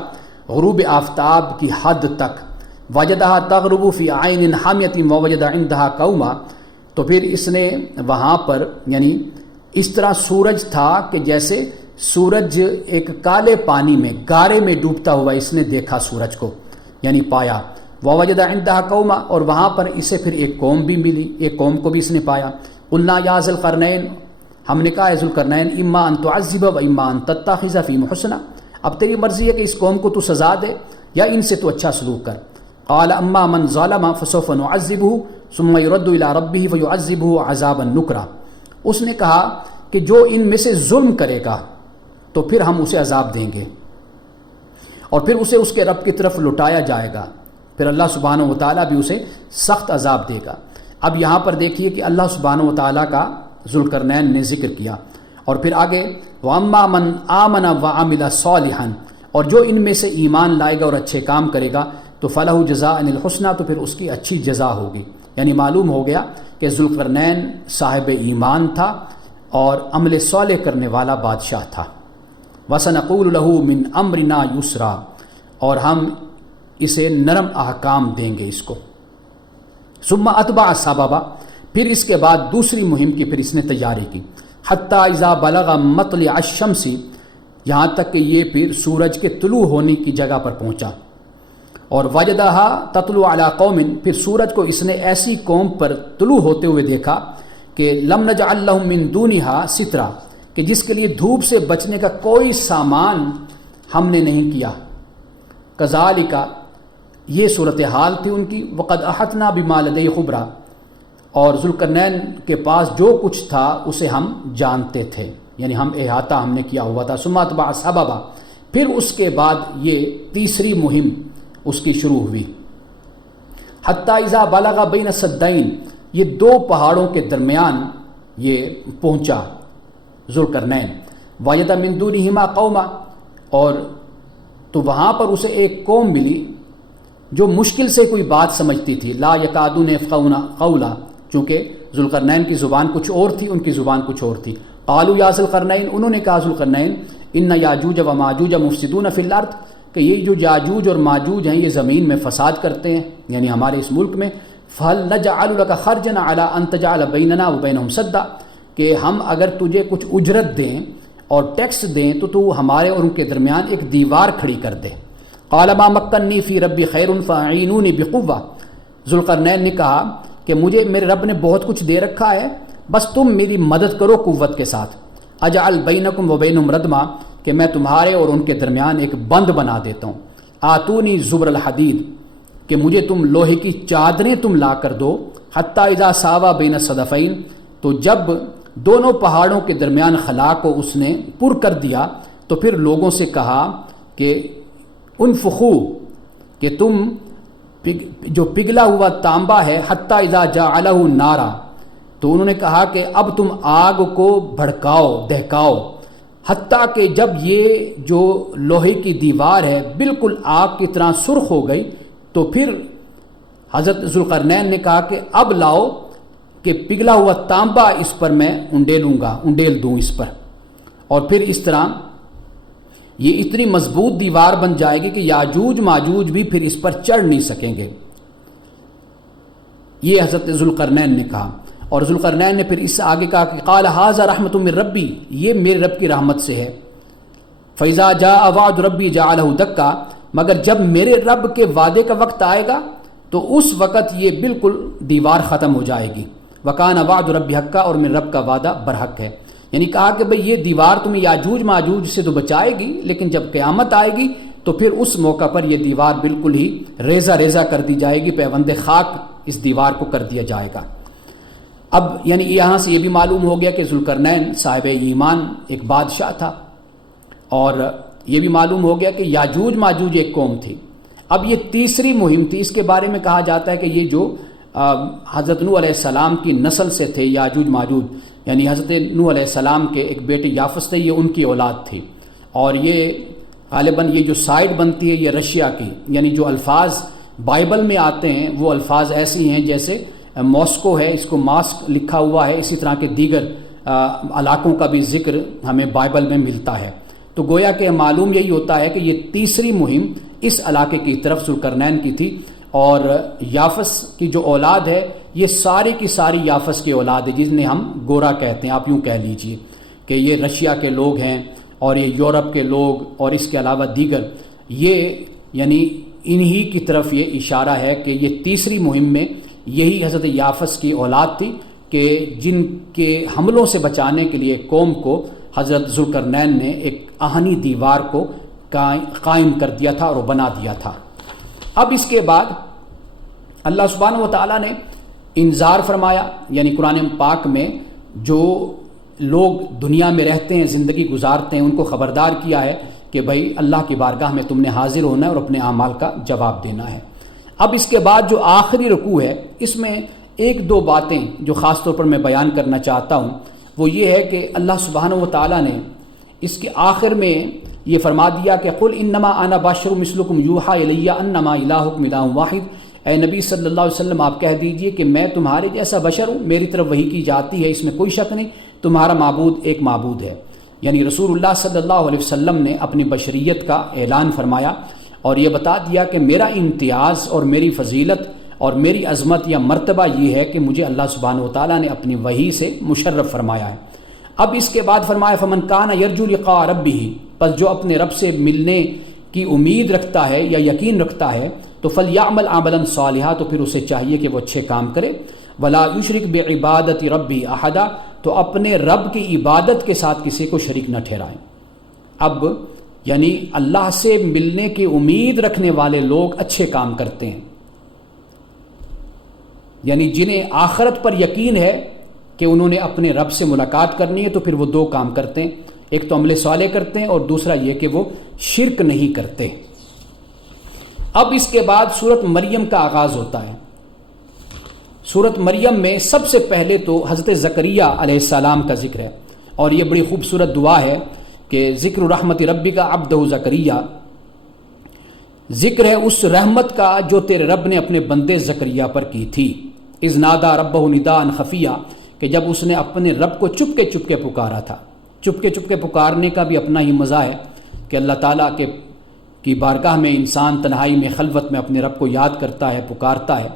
غروب آفتاب کی حد تک، وجدہا تغرب فی عین حامیۃ ووجد عندہا قوما، تو پھر اس نے وہاں پر یعنی اس طرح سورج تھا کہ جیسے سورج ایک کالے پانی میں گارے میں ڈوبتا ہوا اس نے دیکھا سورج کو، یعنی پایا، ووجد عندہا قوما، اور وہاں پر اسے پھر ایک قوم بھی ملی، ایک قوم کو بھی اس نے پایا۔ قلنا یا ذی القرنین، ہم نے کہا اے ذوالقرنین، اما ان تعذب و اما ان تتخذ فیہم حسنا، اب تیری مرضی ہے کہ اس قوم کو تو سزا دے یا ان سے تو اچھا سلوک کر۔ قال اما من ظلم فسوف نعذبہ ثم يرد الى ربہ فیعذبہ عذابا نکرا، اس نے کہا کہ جو ان میں سے ظلم کرے گا تو پھر ہم اسے عذاب دیں گے، اور پھر اسے اس کے رب کی طرف لٹایا جائے گا، پھر اللہ سبحانہ و تعالیٰ بھی اسے سخت عذاب دے گا۔ اب یہاں پر دیکھیے کہ اللہ سبحانہ و تعالیٰ کا ذوالقرنین نے ذکر کیا، اور پھر آگے وَأَمَّا مَنْ آمَنَ وَعَمِلَ صَالِحًا، اور جو ان میں سے ایمان لائے گا اور اچھے کام کرے گا تو فَلَهُ جَزَاءً الْحُسْنَى، تو پھر اس کی اچھی جزا ہوگی، یعنی معلوم ہو گیا کہ ذوالقرنین صاحب ایمان تھا اور عمل صالح کرنے والا بادشاہ تھا۔ وَسَنَقُولُ لَهُ مِنْ أَمْرِنَا يُسْرًا، اور ہم اسے نرم احکام دیں گے اس کو۔ ثم اتبع سببا، پھر اس کے بعد دوسری مہم کی پھر اس نے تیاری کی، حتیٰ اذا بلغ مطلع الشمس، یہاں تک کہ یہ پھر سورج کے طلوع ہونے کی جگہ پر پہنچا، اور وجدہا تطلع علی قوم، پھر سورج کو اس نے ایسی قوم پر طلوع ہوتے ہوئے دیکھا کہ لم نجعل لهم من دونہا سترا، کہ جس کے لیے دھوپ سے بچنے کا کوئی سامان ہم نے نہیں کیا۔ کذالک، یہ صورتحال تھی ان کی۔ وقد احطنا بما لدیہ خبرا، اور ذوالقرنین کے پاس جو کچھ تھا اسے ہم جانتے تھے، یعنی ہم احاطہ ہم نے کیا ہوا تھا۔ ثم اتبع سببا، پھر اس کے بعد یہ تیسری مہم اس کی شروع ہوئی۔ حتیٰ اذا بلغ بین السدین، یہ 2 پہاڑوں کے درمیان یہ پہنچا ذوالقرنین۔ وجد من دونہما قوما، اور تو وہاں پر اسے ایک قوم ملی جو مشکل سے کوئی بات سمجھتی تھی، لا یکادون یفقہون قولا، چونکہ ذوالقرنین کی زبان کچھ اور تھی، ان کی زبان کچھ اور تھی۔ قالوا یا ذی القرنین، انہوں نے کہا ذوالقرنین، ان یاجوج و ماجوج مفسدون فی الارض، کہ یہ جو یاجوج اور ماجوج ہیں یہ زمین میں فساد کرتے ہیں، یعنی ہمارے اس ملک میں۔ فہل نجعل لک خرجا علی ان تجعل بیننا وبینہم سدا، کہ ہم اگر تجھے کچھ اجرت دیں اور ٹیکس دیں تو ہمارے اور ان کے درمیان ایک دیوار کھڑی کر دے۔ قال ما مکنی فی ربی خیر فاعینونی بقوہ، ذوالقرنین نے کہا کہ مجھے میرے رب نے بہت کچھ دے رکھا ہے، بس تم میری مدد کرو قوت کے ساتھ۔ اجعل بینکم وبینہم ردما، کہ میں تمہارے اور ان کے درمیان ایک بند بنا دیتا ہوں۔ آتونی زبر الحدید، کہ مجھے تم لوہے کی چادریں تم لا کر دو۔ حتیٰ اذا ساوا بین الصدفین، تو جب دونوں پہاڑوں کے درمیان خلا کو اس نے پر کر دیا تو پھر لوگوں سے کہا کہ انفخو، کہ تم جو پگھلا ہوا تانبا ہے، حتیٰ اذا جعلہ نارا، تو انہوں نے کہا کہ اب تم آگ کو بھڑکاؤ، دہکاؤ، حتیٰ کہ جب یہ جو لوہے کی دیوار ہے بالکل آگ کی طرح سرخ ہو گئی تو پھر حضرت ذوالقرنین نے کہا کہ اب لاؤ کہ پگھلا ہوا تانبا اس پر میں انڈیل دوں اس پر، اور پھر اس طرح یہ اتنی مضبوط دیوار بن جائے گی کہ یاجوج ماجوج بھی پھر اس پر چڑھ نہیں سکیں گے۔ یہ حضرت ذوالقرنین نے کہا، اور ذوالقرنین نے پھر اس سے آگے کہا کہ قال ھذا رحمت من ربی، یہ میرے رب کی رحمت سے ہے۔ فاذا جاء وعد ربی جعلہ دکا، مگر جب میرے رب کے وعدے کا وقت آئے گا تو اس وقت یہ بالکل دیوار ختم ہو جائے گی۔ وکان وعد ربی حقا، اور میرے رب کا وعدہ برحق ہے۔ یعنی کہا کہ بھئی یہ دیوار تمہیں یاجوج ماجوج سے تو بچائے گی، لیکن جب قیامت آئے گی تو پھر اس موقع پر یہ دیوار بالکل ہی ریزہ ریزہ کر دی جائے گی، پیوند خاک اس دیوار کو کر دیا جائے گا۔ اب یعنی یہاں سے یہ بھی معلوم ہو گیا کہ ذوالقرنین صاحب ایمان ایک بادشاہ تھا، اور یہ بھی معلوم ہو گیا کہ یاجوج ماجوج ایک قوم تھی۔ اب یہ تیسری مہم تھی، اس کے بارے میں کہا جاتا ہے کہ یہ جو حضرت نوح علیہ السلام کی نسل سے تھے یاجوج ماجوج، یعنی حضرت نوح علیہ السلام کے ایک بیٹے یافس تھے، یہ ان کی اولاد تھی، اور یہ غالباً یہ جو سائٹ بنتی ہے یہ رشیا کی، یعنی جو الفاظ بائبل میں آتے ہیں وہ الفاظ ایسی ہیں جیسے ماسکو ہے، اس کو ماسک لکھا ہوا ہے، اسی طرح کے دیگر علاقوں کا بھی ذکر ہمیں بائبل میں ملتا ہے۔ تو گویا کہ معلوم یہی ہوتا ہے کہ یہ تیسری مہم اس علاقے کی طرف ذوالقرنین کی تھی، اور یافس کی جو اولاد ہے یہ ساری کی ساری یافس کی اولاد ہے، جنہیں ہم گورا کہتے ہیں، آپ یوں کہہ لیجئے کہ یہ رشیا کے لوگ ہیں اور یہ یورپ کے لوگ اور اس کے علاوہ دیگر، یہ یعنی انہی کی طرف یہ اشارہ ہے کہ یہ تیسری مہم میں یہی حضرت یافس کی اولاد تھی کہ جن کے حملوں سے بچانے کے لیے قوم کو حضرت ذوالقرنین نے ایک آہنی دیوار کو قائم کر دیا تھا اور بنا دیا تھا۔ اب اس کے بعد اللہ سبحانہ و تعالیٰ نے انذار فرمایا، یعنی قرآن پاک میں جو لوگ دنیا میں رہتے ہیں، زندگی گزارتے ہیں، ان کو خبردار کیا ہے کہ بھائی اللہ کی بارگاہ میں تم نے حاضر ہونا ہے اور اپنے اعمال کا جواب دینا ہے۔ اب اس کے بعد جو آخری رکوع ہے، اس میں ایک دو باتیں جو خاص طور پر میں بیان کرنا چاہتا ہوں، وہ یہ ہے کہ اللہ سبحانہ و تعالیٰ نے اس کے آخر میں یہ فرما دیا کہ قل انما انا بشر مثلکم یوحی الی انما الہکم الہ واحد، اے نبی صلی اللہ علیہ وسلم آپ کہہ دیجئے کہ میں تمہارے جیسا بشر ہوں، میری طرف وحی کی جاتی ہے، اس میں کوئی شک نہیں، تمہارا معبود ایک معبود ہے۔ یعنی رسول اللہ صلی اللہ علیہ وسلم نے اپنی بشریت کا اعلان فرمایا اور یہ بتا دیا کہ میرا امتیاز اور میری فضیلت اور میری عظمت یا مرتبہ یہ ہے کہ مجھے اللہ سبحانہ و تعالیٰ نے اپنی وحی سے مشرف فرمایا ہے۔ اب اس کے بعد فرمایا فمن کان یرجو لقاء ربہ، پس جو اپنے رب سے ملنے کی امید رکھتا ہے یا یقین رکھتا ہے تو فلیعمل عملا صالحا، تو پھر اسے چاہیے کہ وہ اچھے کام کرے، ولا یشرک بعبادت ربہ احدا، تو اپنے رب کی عبادت کے ساتھ کسی کو شریک نہ ٹھہرائیں۔ اب یعنی اللہ سے ملنے کی امید رکھنے والے لوگ اچھے کام کرتے ہیں، یعنی جنہیں آخرت پر یقین ہے کہ انہوں نے اپنے رب سے ملاقات کرنی ہے، تو پھر وہ دو کام کرتے ہیں، ایک تو عمل صالح کرتے ہیں اور دوسرا یہ کہ وہ شرک نہیں کرتے۔ اب اس کے بعد سورۃ مریم کا آغاز ہوتا ہے۔ سورۃ مریم میں سب سے پہلے تو حضرت زکریا علیہ السلام کا ذکر ہے، اور یہ بڑی خوبصورت دعا ہے کہ ذکر رحمت ربک عبدہ زکریا، ذکر ہے اس رحمت کا جو تیرے رب نے اپنے بندے زکریا پر کی تھی، اذ نادا ربہ نداء خفیہ، کہ جب اس نے اپنے رب کو چپ کے پکارا تھا۔ چپ کے پکارنے کا بھی اپنا ہی مزہ ہے کہ اللہ تعالیٰ کی بارگاہ میں انسان تنہائی میں خلوت میں اپنے رب کو یاد کرتا ہے، پکارتا ہے۔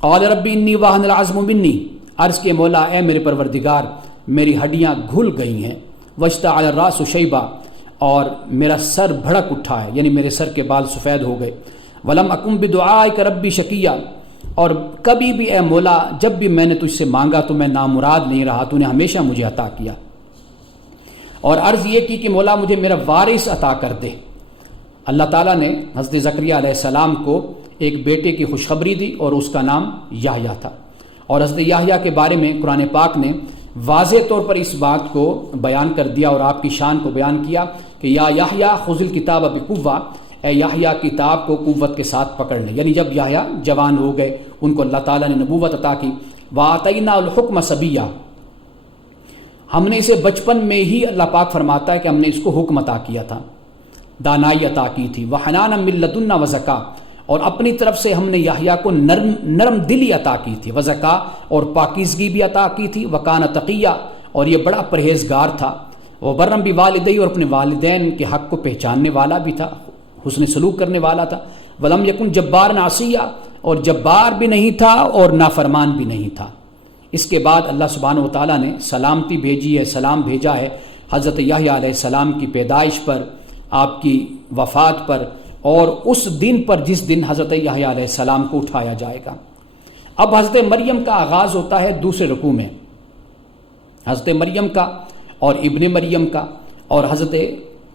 قال ربی انی وہن العظم منی، عرض کے مولا اے میرے پروردگار میری ہڈیاں گھل گئی ہیں، واشتعل الراس شیبا، اور میرا سر بھڑک اٹھا ہے، یعنی میرے سر کے بال سفید ہو گئے، ولم اکن بدعائک ربی شقیا، اور کبھی بھی اے مولا جب بھی میں نے تجھ سے مانگا تو میں نامراد نہیں رہا، تو نے ہمیشہ مجھے عطا کیا۔ اور عرض یہ کی کہ مولا مجھے میرا وارث عطا کر دے۔ اللہ تعالیٰ نے حضرت زکریا علیہ السلام کو ایک بیٹے کی خوشخبری دی اور اس کا نام یحییٰ تھا، اور حضرت یحییٰ کے بارے میں قرآن پاک نے واضح طور پر اس بات کو بیان کر دیا اور آپ کی شان کو بیان کیا کہ یا یحییٰ خذ الکتاب بقوہ، اے یحییٰ کتاب کو قوت کے ساتھ پکڑ لے۔ یعنی جب یحییٰ جوان ہو گئے، ان کو اللہ تعالیٰ نے نبوت عطا کی، وآتیناہ الحکم صبیہ، ہم نے اسے بچپن میں ہی اللہ پاک فرماتا ہے کہ ہم نے اس کو حکم عطا کیا تھا، دانائی عطا کی تھی، وحنانا من لدنا وزکا، اور اپنی طرف سے ہم نے یحییٰ کو نرم دلی عطا کی تھی، وزکا اور پاکیزگی بھی عطا کی تھی، وکان تقیہ اور یہ بڑا پرہیزگار تھا، وبرم بوالدیہ اور اپنے والدین کے حق کو پہچاننے والا بھی تھا، حسن سلوک کرنے والا تھا، ولم یکن جبارا عصیہ اور جبار بھی نہیں تھا اور نافرمان بھی نہیں تھا۔ اس کے بعد اللہ سبحانہ و تعالیٰ نے سلامتی بھیجی ہے، سلام بھیجا ہے حضرت یحییٰ علیہ السلام کی پیدائش پر، آپ کی وفات پر، اور اس دن پر جس دن حضرت یحییٰ علیہ السلام کو اٹھایا جائے گا۔ اب حضرت مریم کا آغاز ہوتا ہے دوسرے رکوع میں، حضرت مریم کا اور ابن مریم کا، اور حضرت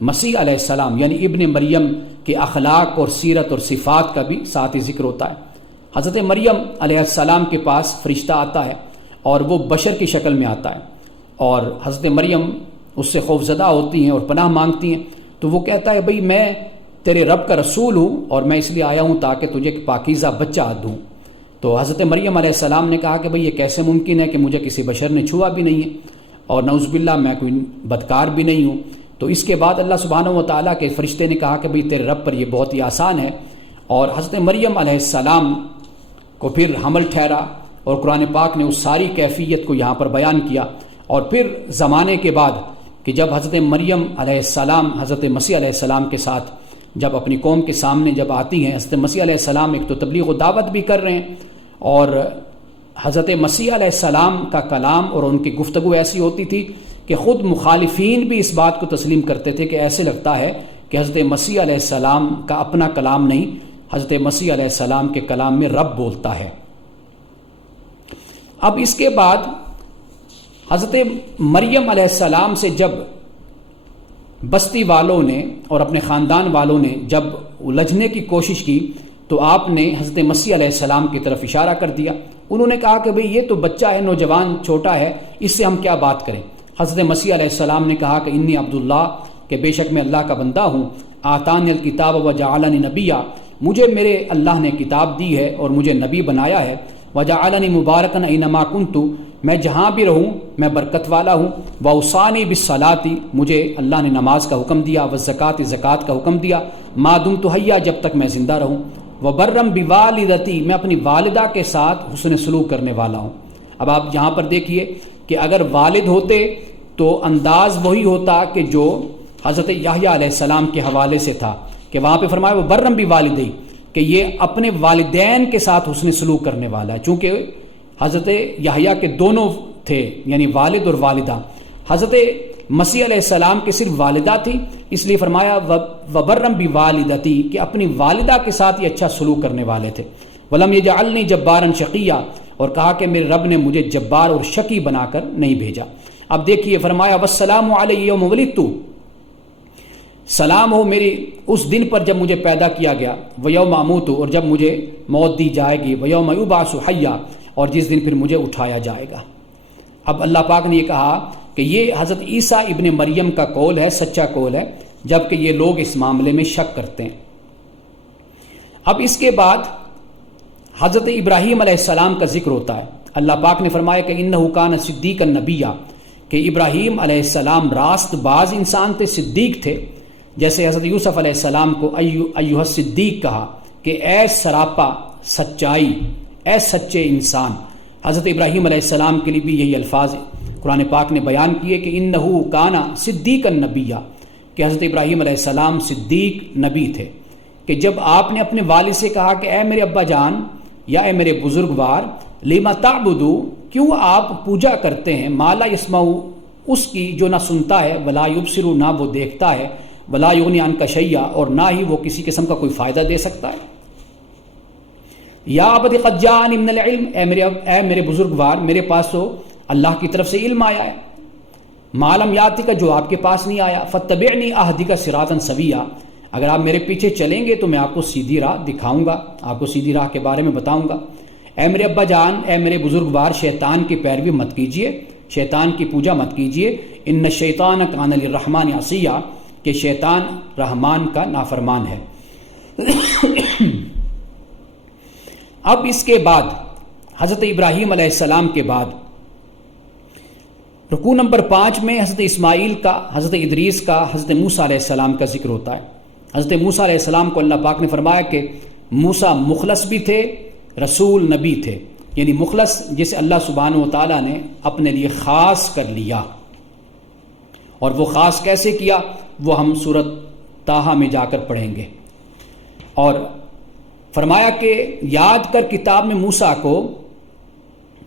مسیح علیہ السلام یعنی ابن مریم کے اخلاق اور سیرت اور صفات کا بھی ساتھ ہی ذکر ہوتا ہے۔ حضرت مریم علیہ السلام کے پاس فرشتہ آتا ہے اور وہ بشر کی شکل میں آتا ہے، اور حضرت مریم اس سے خوفزدہ ہوتی ہیں اور پناہ مانگتی ہیں، تو وہ کہتا ہے بھئی میں تیرے رب کا رسول ہوں اور میں اس لیے آیا ہوں تاکہ تجھے ایک پاکیزہ بچہ دوں۔ تو حضرت مریم علیہ السلام نے کہا کہ بھئی یہ کیسے ممکن ہے کہ مجھے کسی بشر نے چھوا بھی نہیں ہے، اور نعوذ باللہ میں کوئی بدکار بھی نہیں ہوں۔ تو اس کے بعد اللہ سبحانہ و تعالیٰ کے فرشتے نے کہا کہ بھئی تیرے رب پر یہ بہت ہی آسان ہے، اور حضرت مریم علیہ السلام کو پھر حمل ٹھہرا، اور قرآن پاک نے اس ساری کیفیت کو یہاں پر بیان کیا۔ اور پھر زمانے کے بعد کہ جب حضرت مریم علیہ السلام حضرت مسیح علیہ السلام کے ساتھ جب اپنی قوم کے سامنے جب آتی ہیں، حضرت مسیح علیہ السلام ایک تو تبلیغ و دعوت بھی کر رہے ہیں، اور حضرت مسیح علیہ السلام کا کلام اور ان کی گفتگو ایسی ہوتی تھی کہ خود مخالفین بھی اس بات کو تسلیم کرتے تھے کہ ایسے لگتا ہے کہ حضرت مسیح علیہ السلام کا اپنا کلام نہیں، حضرت مسیح علیہ السلام کے کلام میں رب بولتا ہے۔ اب اس کے بعد حضرت مریم علیہ السلام سے جب بستی والوں نے اور اپنے خاندان والوں نے جب الجھنے کی کوشش کی، تو آپ نے حضرت مسیح علیہ السلام کی طرف اشارہ کر دیا۔ انہوں نے کہا کہ بھئی یہ تو بچہ ہے، نوجوان چھوٹا ہے، اس سے ہم کیا بات کریں۔ حضرت مسیح علیہ السلام نے کہا کہ انی عبداللہ، کہ بے شک میں اللہ کا بندہ ہوں، آتانی الکتاب وجعلنی نبیّ، مجھے میرے اللہ نے کتاب دی ہے اور مجھے نبی بنایا ہے، وجعلنی مبارکا اینما کنت، میں جہاں بھی رہوں میں برکت والا ہوں، واوصانی بالصلاۃ، مجھے اللہ نے نماز کا حکم دیا، والزکوٰۃ، زکوٰۃ کا حکم دیا، ما دمت حیا، جب تک میں زندہ رہوں، وبرم بوالدتی، میں اپنی والدہ کے ساتھ حسن سلوک کرنے والا ہوں۔ اب آپ یہاں پر دیکھیے کہ اگر والد ہوتے تو انداز وہی ہوتا کہ جو حضرت یحییٰ علیہ السلام کے حوالے سے تھا، کہ وہاں پہ فرمایا وبرم بوالدی، کہ یہ اپنے والدین کے ساتھ حسن سلوک کرنے والا ہے، چونکہ حضرت یحییٰ کے دونوں تھے یعنی والد اور والدہ، حضرت مسیح علیہ السلام کی صرف والدہ تھی، اس لیے فرمایا وبرم بوالدتی، کہ اپنی والدہ کے ساتھ یہ اچھا سلوک کرنے والے تھے۔ ولم یجعلنی جبارا شقیّا، اور کہا کہ میرے رب نے مجھے جبار اور شقی بنا کر نہیں بھیجا۔ اب دیکھیے فرمایا والسلام علی یوم ولدت، سلام ہو میری اس دن پر جب مجھے پیدا کیا گیا، ویوم اموت، اور جب مجھے موت دی جائے گی، ویوم یبعث حیا، اور جس دن پھر مجھے اٹھایا جائے گا۔ اب اللہ پاک نے یہ کہا کہ یہ حضرت عیسیٰ ابن مریم کا قول ہے، سچا قول ہے، جبکہ یہ لوگ اس معاملے میں شک کرتے ہیں۔ اب اس کے بعد حضرت ابراہیم علیہ السلام کا ذکر ہوتا ہے۔ اللہ پاک نے فرمایا کہ انہ کان صدیقا نبیّا، کہ ابراہیم علیہ السلام راست باز انسان تھے، صدیق تھے، جیسے حضرت یوسف علیہ السلام کو ایھا الصدیق کہا کہ اے سراپا سچائی، اے سچے انسان۔ حضرت ابراہیم علیہ السلام کے لیے بھی یہی الفاظ قرآن پاک نے بیان کیے کہ انہ کان صدیقا نبیّا، کہ حضرت ابراہیم علیہ السلام صدیق نبی تھے، کہ جب آپ نے اپنے والد سے کہا کہ اے میرے ابا جان یا اے میرے بزرگوار، لما تعبدو، کیوں آپ پوجا کرتے ہیں، ما لا یسمع، اس کی جو نہ سنتا ہے، ولا یبصر، نہ وہ دیکھتا ہے، ولا یغنی عنک شیئا، اور نہ ہی وہ کسی قسم کا کوئی فائدہ دے سکتا ہے۔ یا ابت قد جاءنی من العلم، اے میرے بزرگوار، میرے پاس تو اللہ کی طرف سے علم آیا ہے، ما لم یاتک، جو آپ کے پاس نہیں آیا، فاتبعنی اہدک صراطا سویا، اگر آپ میرے پیچھے چلیں گے تو میں آپ کو سیدھی راہ دکھاؤں گا، آپ کو سیدھی راہ کے بارے میں بتاؤں گا۔ اے میرے ابا جان، اے میرے بزرگوار، شیطان کی پیروی مت کیجیے، شیطان کی پوجا مت کیجیے، ان الشیطان کان للرحمن عصیا، کہ شیطان رحمان کا نافرمان ہے۔ اب اس کے بعد حضرت ابراہیم علیہ السلام کے بعد رکوع نمبر 5 میں حضرت اسماعیل کا، حضرت ادریس کا، حضرت موسیٰ علیہ السلام کا ذکر ہوتا ہے۔ حضرت موسیٰ علیہ السلام کو اللہ پاک نے فرمایا کہ موسیٰ مخلص بھی تھے، رسول نبی تھے، یعنی مخلص جسے اللہ سبحانہ و تعالیٰ نے اپنے لیے خاص کر لیا، اور وہ خاص کیسے کیا وہ ہم سورۃ طٰہٰ میں جا کر پڑھیں گے۔ اور فرمایا کہ یاد کر کتاب میں موسیٰ کو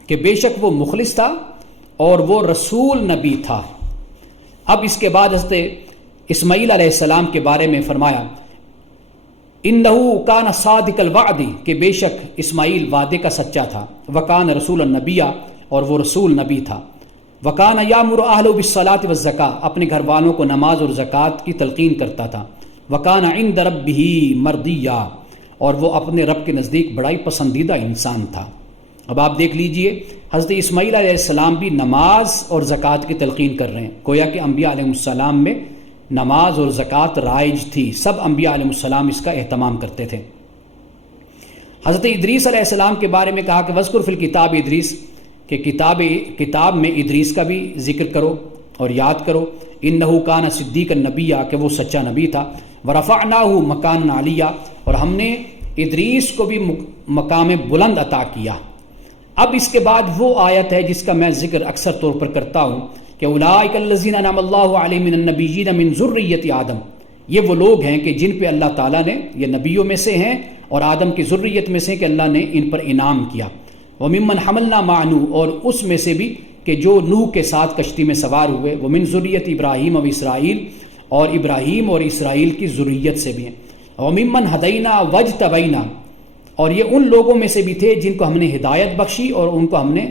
کہ بے شک وہ مخلص تھا اور وہ رسول نبی تھا۔ اب اس کے بعد حضرت اسماعیل علیہ السلام کے بارے میں فرمایا اِنَّهُ كَانَ صَادِقَ الْوَعْدِ کہ بے شک اسماعیل وعدے کا سچا تھا، وَكَانَ رَسُولًا نَبِيًّا اور وہ رسول نبی تھا، وَكَانَ يَأْمُرُ أَهْلَهُ بِالصَّلَاةِ وَالزَّكَاةِ اپنے گھر والوں کو نماز اور زکوٰۃ کی تلقین کرتا تھا، وَكَانَ عِندَ رَبِّهِ مَرْضِيًّا اور وہ اپنے رب کے نزدیک بڑا ہی پسندیدہ انسان تھا۔ اب آپ دیکھ لیجئے حضرت اسماعیل علیہ السلام بھی نماز اور زکوٰۃ کی تلقین کر رہے ہیں، گویا کہ انبیاء علیہ السلام میں نماز اور زکوٰۃ رائج تھی، سب انبیاء علیہ السلام اس کا اہتمام کرتے تھے۔ حضرت ادریس علیہ السلام کے بارے میں کہا کہ وذکر فی الکتاب ادریس کہ کتاب میں ادریس کا بھی ذکر کرو اور یاد کرو، انہ کان صدیقا نبیّا کہ وہ سچا نبی تھا، ورفعناہ مکانا علیہ اور ہم نے ادریس کو بھی مقام بلند عطا کیا۔ اب اس کے بعد وہ آیت ہے جس کا میں ذکر اکثر طور پر کرتا ہوں کہ اولئک الذین انعم اللہ علیہم من النبیین من ذریۃ آدم، یہ وہ لوگ ہیں کہ جن پہ اللہ تعالیٰ نے، یہ نبیوں میں سے ہیں اور آدم کی ذریت میں سے کہ اللہ نے ان پر انعام کیا، وممن حملنا مع نوح اور اس میں سے بھی کہ جو نوح کے ساتھ کشتی میں سوار ہوئے، ومن ذریۃ ابراہیم و اسرائیل اور ابراہیم اور اسرائیل کی ذریت سے بھی ہیں، وممن ہدینا واجتبینا اور یہ ان لوگوں میں سے بھی تھے جن کو ہم نے ہدایت بخشی اور ان کو ہم نے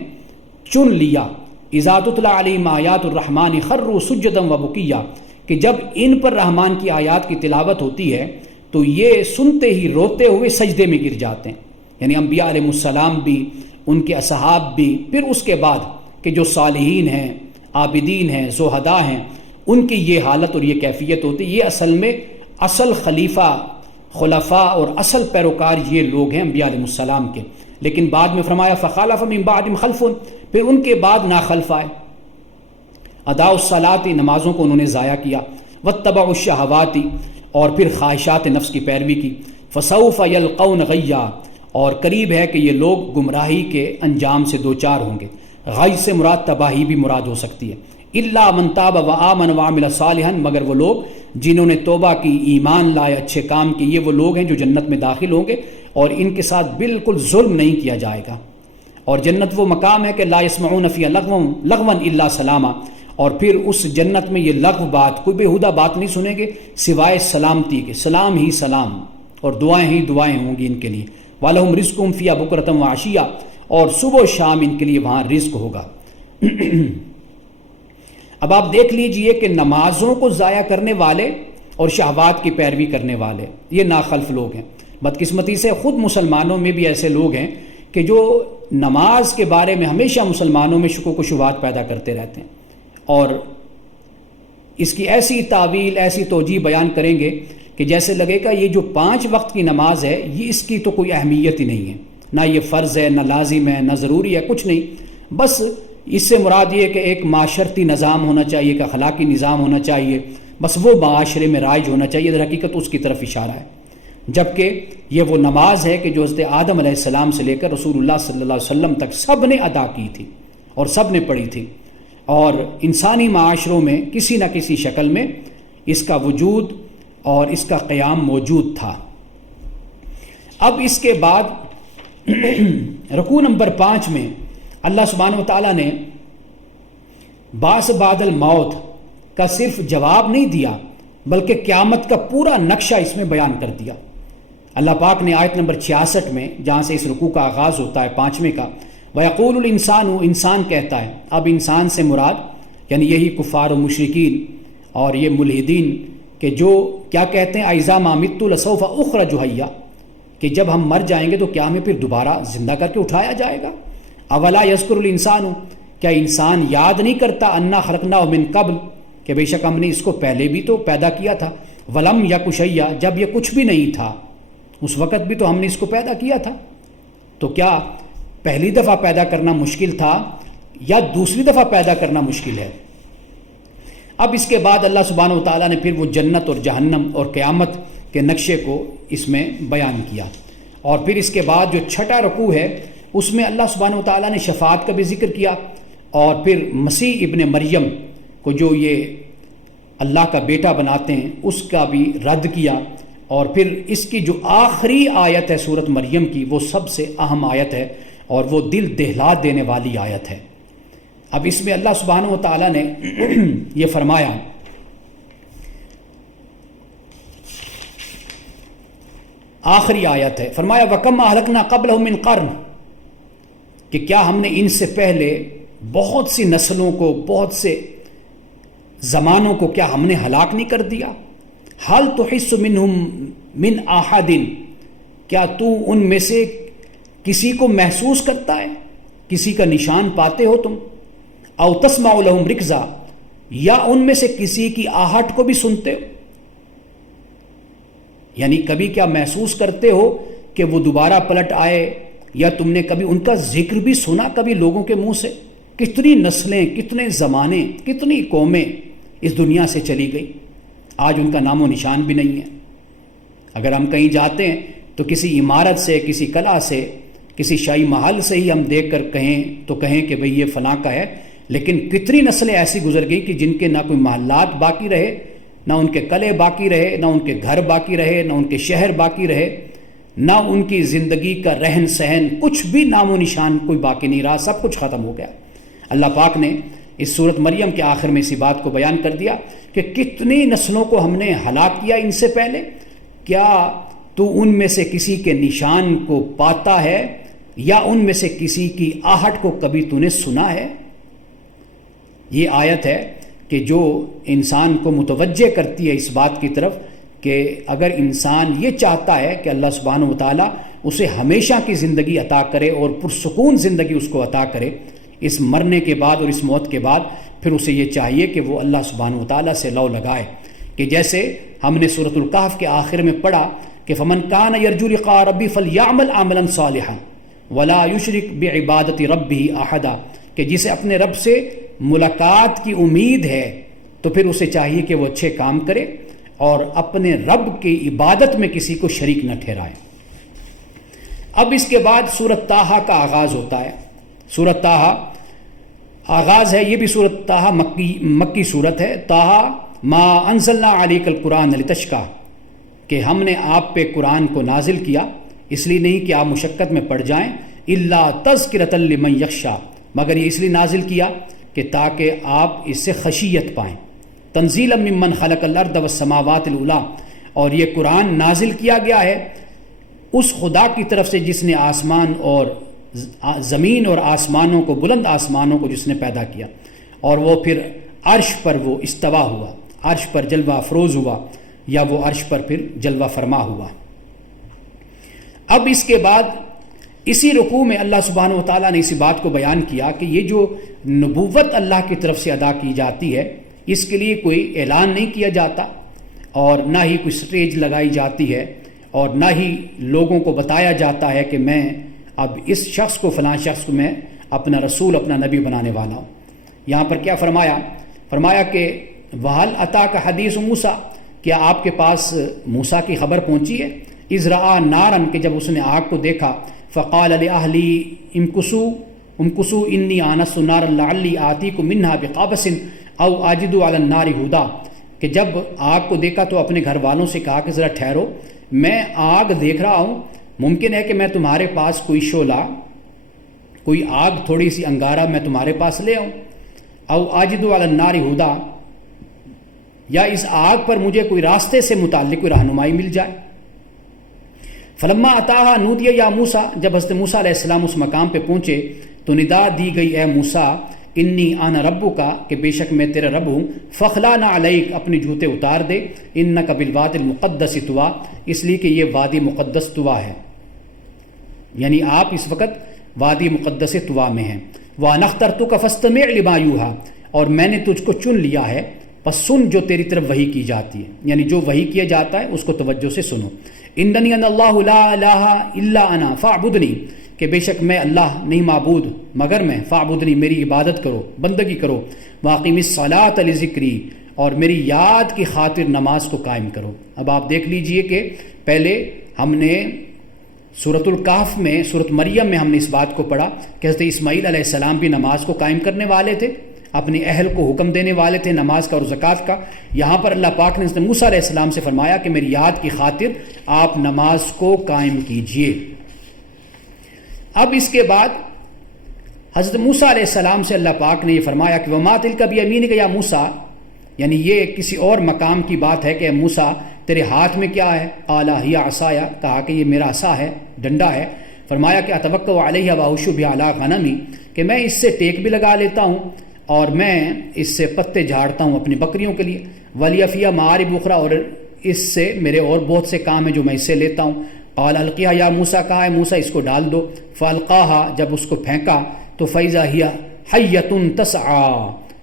چن لیا، اذا تتلی علیہم آیات الرحمن خروا سجدا وبکیا کہ جب ان پر رحمان کی آیات کی تلاوت ہوتی ہے تو یہ سنتے ہی روتے ہوئے سجدے میں گر جاتے ہیں، یعنی انبیاء علیہ السلام بھی، ان کے اصحاب بھی، پھر اس کے بعد کہ جو صالحین ہیں، عابدین ہیں، زہداء ہیں، ان کی یہ حالت اور یہ کیفیت ہوتی ہے۔ یہ اصل میں اصل خلفاء اور اصل پیروکار یہ لوگ ہیں انبیاء علیہ السلام کے، لیکن بعد میں فرمایا فخلف من بعدہم خلف پھر ان کے بعد ناخلف آئے، ادا الصلاۃ نمازوں کو انہوں نے ضائع کیا، واتبعوا الشہوات اور پھر خواہشات نفس کی پیروی کی، فسوف یلقون غیا اور قریب ہے کہ یہ لوگ گمراہی کے انجام سے دوچار ہوں گے۔ غی سے مراد تباہی بھی مراد ہو سکتی ہے، الا من تاب وآمن وعمل صالحا مگر وہ لوگ جنہوں نے توبہ کی، ایمان لائے، اچھے کام کی، یہ وہ لوگ ہیں جو جنت میں داخل ہوں گے اور ان کے ساتھ بالکل ظلم نہیں کیا جائے گا۔ اور جنت وہ مقام ہے کہ لا یسمعون فیہا لغوا الا سلاما اور پھر اس جنت میں یہ لغو بات، کوئی بےہودہ بات نہیں سنیں گے سوائے سلامتی کے، سلام ہی سلام اور دعائیں ہی دعائیں ہوں گی ان کے لیے، وَلَهُمْ رِزْقُهُمْ فِيهَا بُكْرَةً وَعَشِيًّا اور صبح و شام ان کے لیے وہاں رزق ہوگا۔ اب آپ دیکھ لیجئے کہ نمازوں کو ضائع کرنے والے اور شہوات کی پیروی کرنے والے یہ ناخلف لوگ ہیں۔ بدقسمتی سے خود مسلمانوں میں بھی ایسے لوگ ہیں کہ جو نماز کے بارے میں ہمیشہ مسلمانوں میں شکوک و شبہات پیدا کرتے رہتے ہیں اور اس کی ایسی تعویل، ایسی توجیہ بیان کریں گے کہ جیسے لگے گا یہ جو 5 وقت کی نماز ہے یہ اس کی تو کوئی اہمیت ہی نہیں ہے، نہ یہ فرض ہے، نہ لازم ہے، نہ ضروری ہے، کچھ نہیں، بس اس سے مراد یہ کہ ایک معاشرتی نظام ہونا چاہیے، ایک اخلاقی نظام ہونا چاہیے، بس وہ معاشرے میں رائج ہونا چاہیے، در حقیقت اس کی طرف اشارہ ہے۔ جبکہ یہ وہ نماز ہے کہ جو حضرت آدم علیہ السلام سے لے کر رسول اللہ صلی اللہ علیہ وسلم تک سب نے ادا کی تھی اور سب نے پڑھی تھی، اور انسانی معاشروں میں کسی نہ کسی شکل میں اس کا وجود اور اس کا قیام موجود تھا۔ اب اس کے بعد رکوع نمبر 5 میں اللہ سبحانہ و تعالیٰ نے بعث بعد الموت کا صرف جواب نہیں دیا بلکہ قیامت کا پورا نقشہ اس میں بیان کر دیا۔ اللہ پاک نے آیت نمبر 66 میں جہاں سے اس رکوع کا آغاز ہوتا ہے 5ویں کا، وَيَقُولُ الْإِنسَانُ انسان کہتا ہے، اب انسان سے مراد یعنی یہی کفار و مشرکین اور یہ ملحدین کہ جو کیا کہتے ہیں اِذَا مَا مِتُّ لَسَوْفَ أُخْرَجُ حَيًّا کہ جب ہم مر جائیں گے تو کیا ہمیں پھر دوبارہ زندہ کر کے اٹھایا جائے گا۔ اولا یذکر الانسان کیا انسان یاد نہیں کرتا انا خلقناہ من قبل کہ بے شک ہم نے اس کو پہلے بھی تو پیدا کیا تھا، ولم یک شیئا جب یہ کچھ بھی نہیں تھا اس وقت بھی تو ہم نے اس کو پیدا کیا تھا، تو کیا پہلی دفعہ پیدا کرنا مشکل تھا یا دوسری دفعہ پیدا کرنا مشکل ہے۔ اب اس کے بعد اللہ سبحانہ و تعالیٰ نے پھر وہ جنت اور جہنم اور قیامت کے نقشے کو اس میں بیان کیا، اور پھر اس کے بعد جو چھٹا رکوع ہے اس میں اللہ سبحانہ و تعالیٰ نے شفاعت کا بھی ذکر کیا، اور پھر مسیح ابن مریم کو جو یہ اللہ کا بیٹا بناتے ہیں اس کا بھی رد کیا، اور پھر اس کی جو آخری آیت ہے سورۃ مریم کی وہ سب سے اہم آیت ہے اور وہ دل دہلا دینے والی آیت ہے۔ اب اس میں اللہ سبحانہ و تعالیٰ نے یہ فرمایا، آخری آیت ہے، فرمایا وَكَمْ أَهْلَكْنَا قَبْلَهُم مِّن قَرْنٍ، کہ کیا ہم نے ان سے پہلے بہت سی نسلوں کو، بہت سے زمانوں کو کیا ہم نے ہلاک نہیں کر دیا؟ هَلْ تُحِسُّ مِنْهُمْ مِنْ أَحَدٍ، کیا تو ان میں سے کسی کو محسوس کرتا ہے، کسی کا نشان پاتے ہو تم؟ او تسمع لهم رکزا، یا ان میں سے کسی کی آہٹ کو بھی سنتے ہو؟ یعنی کبھی کیا محسوس کرتے ہو کہ وہ دوبارہ پلٹ آئے، یا تم نے کبھی ان کا ذکر بھی سنا کبھی لوگوں کے منہ سے؟ کتنی نسلیں، کتنے زمانے، کتنی قومیں اس دنیا سے چلی گئی، آج ان کا نام و نشان بھی نہیں ہے۔ اگر ہم کہیں جاتے ہیں تو کسی عمارت سے، کسی قلعہ سے، کسی شاہی محل سے ہی ہم دیکھ کر کہیں تو کہیں کہ بھئی یہ فلاں کا ہے، لیکن کتنی نسلیں ایسی گزر گئی کہ جن کے نہ کوئی محلات باقی رہے، نہ ان کے قلعے باقی رہے، نہ ان کے گھر باقی رہے، نہ ان کے شہر باقی رہے، نہ ان کی زندگی کا رہن سہن، کچھ بھی نام و نشان کوئی باقی نہیں رہا، سب کچھ ختم ہو گیا۔ اللہ پاک نے اس سورۃ مریم کے آخر میں اسی بات کو بیان کر دیا کہ کتنی نسلوں کو ہم نے ہلاک کیا ان سے پہلے، کیا تو ان میں سے کسی کے نشان کو پاتا ہے، یا ان میں سے کسی کی آہٹ کو کبھی تو نے سنا ہے؟ یہ آیت ہے کہ جو انسان کو متوجہ کرتی ہے اس بات کی طرف کہ اگر انسان یہ چاہتا ہے کہ اللہ سبحانہ و تعالیٰ اسے ہمیشہ کی زندگی عطا کرے اور پرسکون زندگی اس کو عطا کرے اس مرنے کے بعد اور اس موت کے بعد، پھر اسے یہ چاہیے کہ وہ اللہ سبحانہ و تعالیٰ سے لو لگائے، کہ جیسے ہم نے سورۃ الکہف کے آخر میں پڑھا کہ فَمَنْ كَانَ يَرْجُو لِقَاءَ رَبِّهِ فَلْيَعْمَلْ عَمَلًا صَالِحًا وَلَا يُشْرِكْ بِعِبَادَةِ رَبِّهِ أَحَدًا، کہ جسے اپنے رب سے ملاقات کی امید ہے تو پھر اسے چاہیے کہ وہ اچھے کام کرے اور اپنے رب کی عبادت میں کسی کو شریک نہ ٹھہرائے۔ اب اس کے بعد سورۃ طٰہٰ کا آغاز ہوتا ہے۔ سورۃ طٰہٰ آغاز ہے، یہ بھی سورۃ طٰہٰ مکی سورت ہے۔ طٰہٰ ما انزلنا علیک القرآن لتشقیٰ، کہ ہم نے آپ پہ قرآن کو نازل کیا اس لیے نہیں کہ آپ مشقت میں پڑ جائیں، الا تذکرۃ لمن یخشیٰ، مگر یہ اس لیے نازل کیا کہ تاکہ آپ اس سے خشیت پائیں۔ تنزیلا ممن خلق الارض والسماوات العلی، اور یہ قرآن نازل کیا گیا ہے اس خدا کی طرف سے جس نے آسمان اور زمین اور آسمانوں کو، بلند آسمانوں کو جس نے پیدا کیا، اور وہ پھر عرش پر وہ استوا ہوا، عرش پر جلوہ افروز ہوا، یا وہ عرش پر پھر جلوہ فرما ہوا۔ اب اس کے بعد اسی رکوع میں اللہ سبحانہ و تعالیٰ نے اسی بات کو بیان کیا کہ یہ جو نبوت اللہ کی طرف سے ادا کی جاتی ہے اس کے لیے کوئی اعلان نہیں کیا جاتا، اور نہ ہی کوئی سٹیج لگائی جاتی ہے، اور نہ ہی لوگوں کو بتایا جاتا ہے کہ میں اب اس شخص کو، فلاں شخص کو میں اپنا رسول، اپنا نبی بنانے والا ہوں۔ یہاں پر کیا فرمایا کہ وَهَلْ أَتَاكَ حَدِيثُ مُوسَىٰ، کیا آپ کے پاس موسیٰ کی خبر پہنچی ہے؟ اِذْ رَأَىٰ نَارًا، کہ جب اس نے آگ کو دیکھا، فَقَالَ لِأَهْلِهِ امْكُثُوا إِنِّي آنَسْتُ نَارًا لَعَلِّي آتِيكُم مِّنْهَا بِقَبَسٍ أَوْ أَجِدُ عَلَى النَّارِ هُدًى، کہ جب آگ کو دیکھا تو اپنے گھر والوں سے کہا کہ ذرا ٹھہرو، میں آگ دیکھ رہا ہوں، ممکن ہے کہ میں تمہارے پاس کوئی شعلہ، کوئی آگ، تھوڑی سی انگارہ میں تمہارے پاس لے آؤں، او آجد علی النار ہدا، یا اس آگ پر مجھے کوئی راستے سے متعلق کوئی رہنمائی مل جائے۔ فلما اتاہا نودی یا موسیٰ، جب حضرت موسیٰ علیہ السلام اس مقام پہ پہنچے تو ندا دی گئی، اے موسیٰ انی انا ربک، کہ بے شک میں تیرا رب ہوں، فخلعنا علیک، اپنے جوتے اتار دے، انک بالوادی المقدس طویٰ، اس لیے کہ یہ وادی مقدس طویٰ ہے، یعنی آپ اس وقت وادی مقدس طویٰ میں ہیں۔ وَأَنَا اخْتَرْتُكَ فَاسْتَمِعْ لِمَا يُوحَىٰ، اور میں نے تجھ کو چن لیا ہے، پس سن جو تیری طرف وحی کی جاتی ہے، یعنی جو وحی کیا جاتا ہے اس کو توجہ سے سنو۔ اِنَّنِي أَنَا اللَّهُ لَا إِلَٰهَ إِلَّا أَنَا فَاعْبُدْنِي، کہ کہ بے شک میں اللہ نہیں معبود مگر میں، فاعبدنی میری عبادت کرو، بندگی کرو، واقیم الصلاۃ لذکری اور میری یاد کی خاطر نماز کو قائم کرو۔ اب آپ دیکھ لیجئے کہ پہلے ہم نے سورۃ الکہف میں، سورۃ مریم میں ہم نے اس بات کو پڑھا کہ حضرت اسماعیل علیہ السلام بھی نماز کو قائم کرنے والے تھے، اپنے اہل کو حکم دینے والے تھے نماز کا اور زکوٰۃ کا۔ یہاں پر اللہ پاک نے حضرت موسیٰ علیہ السلام سے فرمایا کہ میری یاد کی خاطر آپ نماز کو قائم کیجئے۔ اب اس کے بعد حضرت موسیٰ علیہ السلام سے اللہ پاک نے یہ فرمایا کہ وَمَا تِلْكَ بِيَمِينِكَ يَا موسیٰ، یعنی یہ کسی اور مقام کی بات ہے کہ اے موسیٰ تیرے ہاتھ میں کیا ہے؟ قَالَ هِيَ عَصَايَ، کہا کہ یہ میرا عصا ہے، ڈنڈا ہے۔ فرمایا کہ أَتَوَكَّأُ عَلَيْهَا وَأَحُشُّ بِهَا عَلَىٰ غَنَمِي، کہ میں اس سے ٹیک بھی لگا لیتا ہوں اور میں اس سے پتے جھاڑتا ہوں اپنی بکریوں کے لیے۔ وَلِيَ فِيهَا مَآرِبُ أُخْرَىٰ، اور اس سے میرے اور بہت سے کام ہیں جو میں اس سے لیتا ہوں۔ قَالَ أَلْقِهَا يَا موسیٰ، کہا ہے موسیٰ اس کو ڈال دو۔ فَأَلْقَاهَا، جب اس کو پھینکا تو فَإِذَا هِيَ حَيَّةٌ تَسْعَىٰ،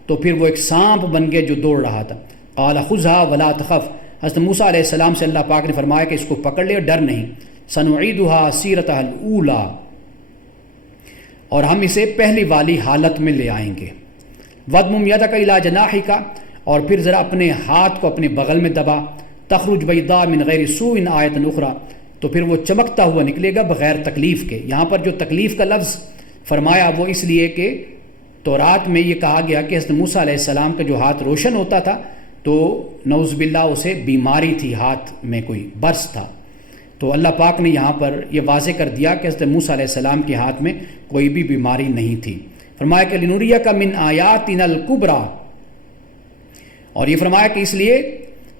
تو پھر وہ ایک سانپ بن گیا جو دوڑ رہا تھا۔ قَالَ خُذْهَا وَلَا تَخَفْ، حضرت موسیٰ علیہ السلام سے اللہ پاک نے فرمایا کہ اس کو پکڑ لے اور ڈر نہیں۔ سَنُعِيدُهَا سِيرَتَهَا الْأُولَىٰ، اور ہم اسے پہلی والی حالت میں لے آئیں گے۔ وَاضْمُمْ يَدَكَ إِلَىٰ جَنَاحِكَ، اور پھر ذرا اپنے ہاتھ کو اپنے بغل میں دبا۔ تَخْرُجْ بَيْضَاءَ مِنْ غَيْرِ سُوءٍ آیَةً أُخْرَىٰ، تو پھر وہ چمکتا ہوا نکلے گا بغیر تکلیف کے۔ یہاں پر جو تکلیف کا لفظ فرمایا وہ اس لیے کہ تورات میں یہ کہا گیا کہ حضرت موسیٰ علیہ السلام کا جو ہاتھ روشن ہوتا تھا تو نعوذ باللہ اسے بیماری تھی، ہاتھ میں کوئی برس تھا، تو اللہ پاک نے یہاں پر یہ واضح کر دیا کہ حضرت موسیٰ علیہ السلام کے ہاتھ میں کوئی بھی بیماری نہیں تھی۔ فرمایا کہ لِنُرِيَكَ مِنْ آيَاتِنَا الْكُبْرَىٰ، اور یہ فرمایا کہ اس لیے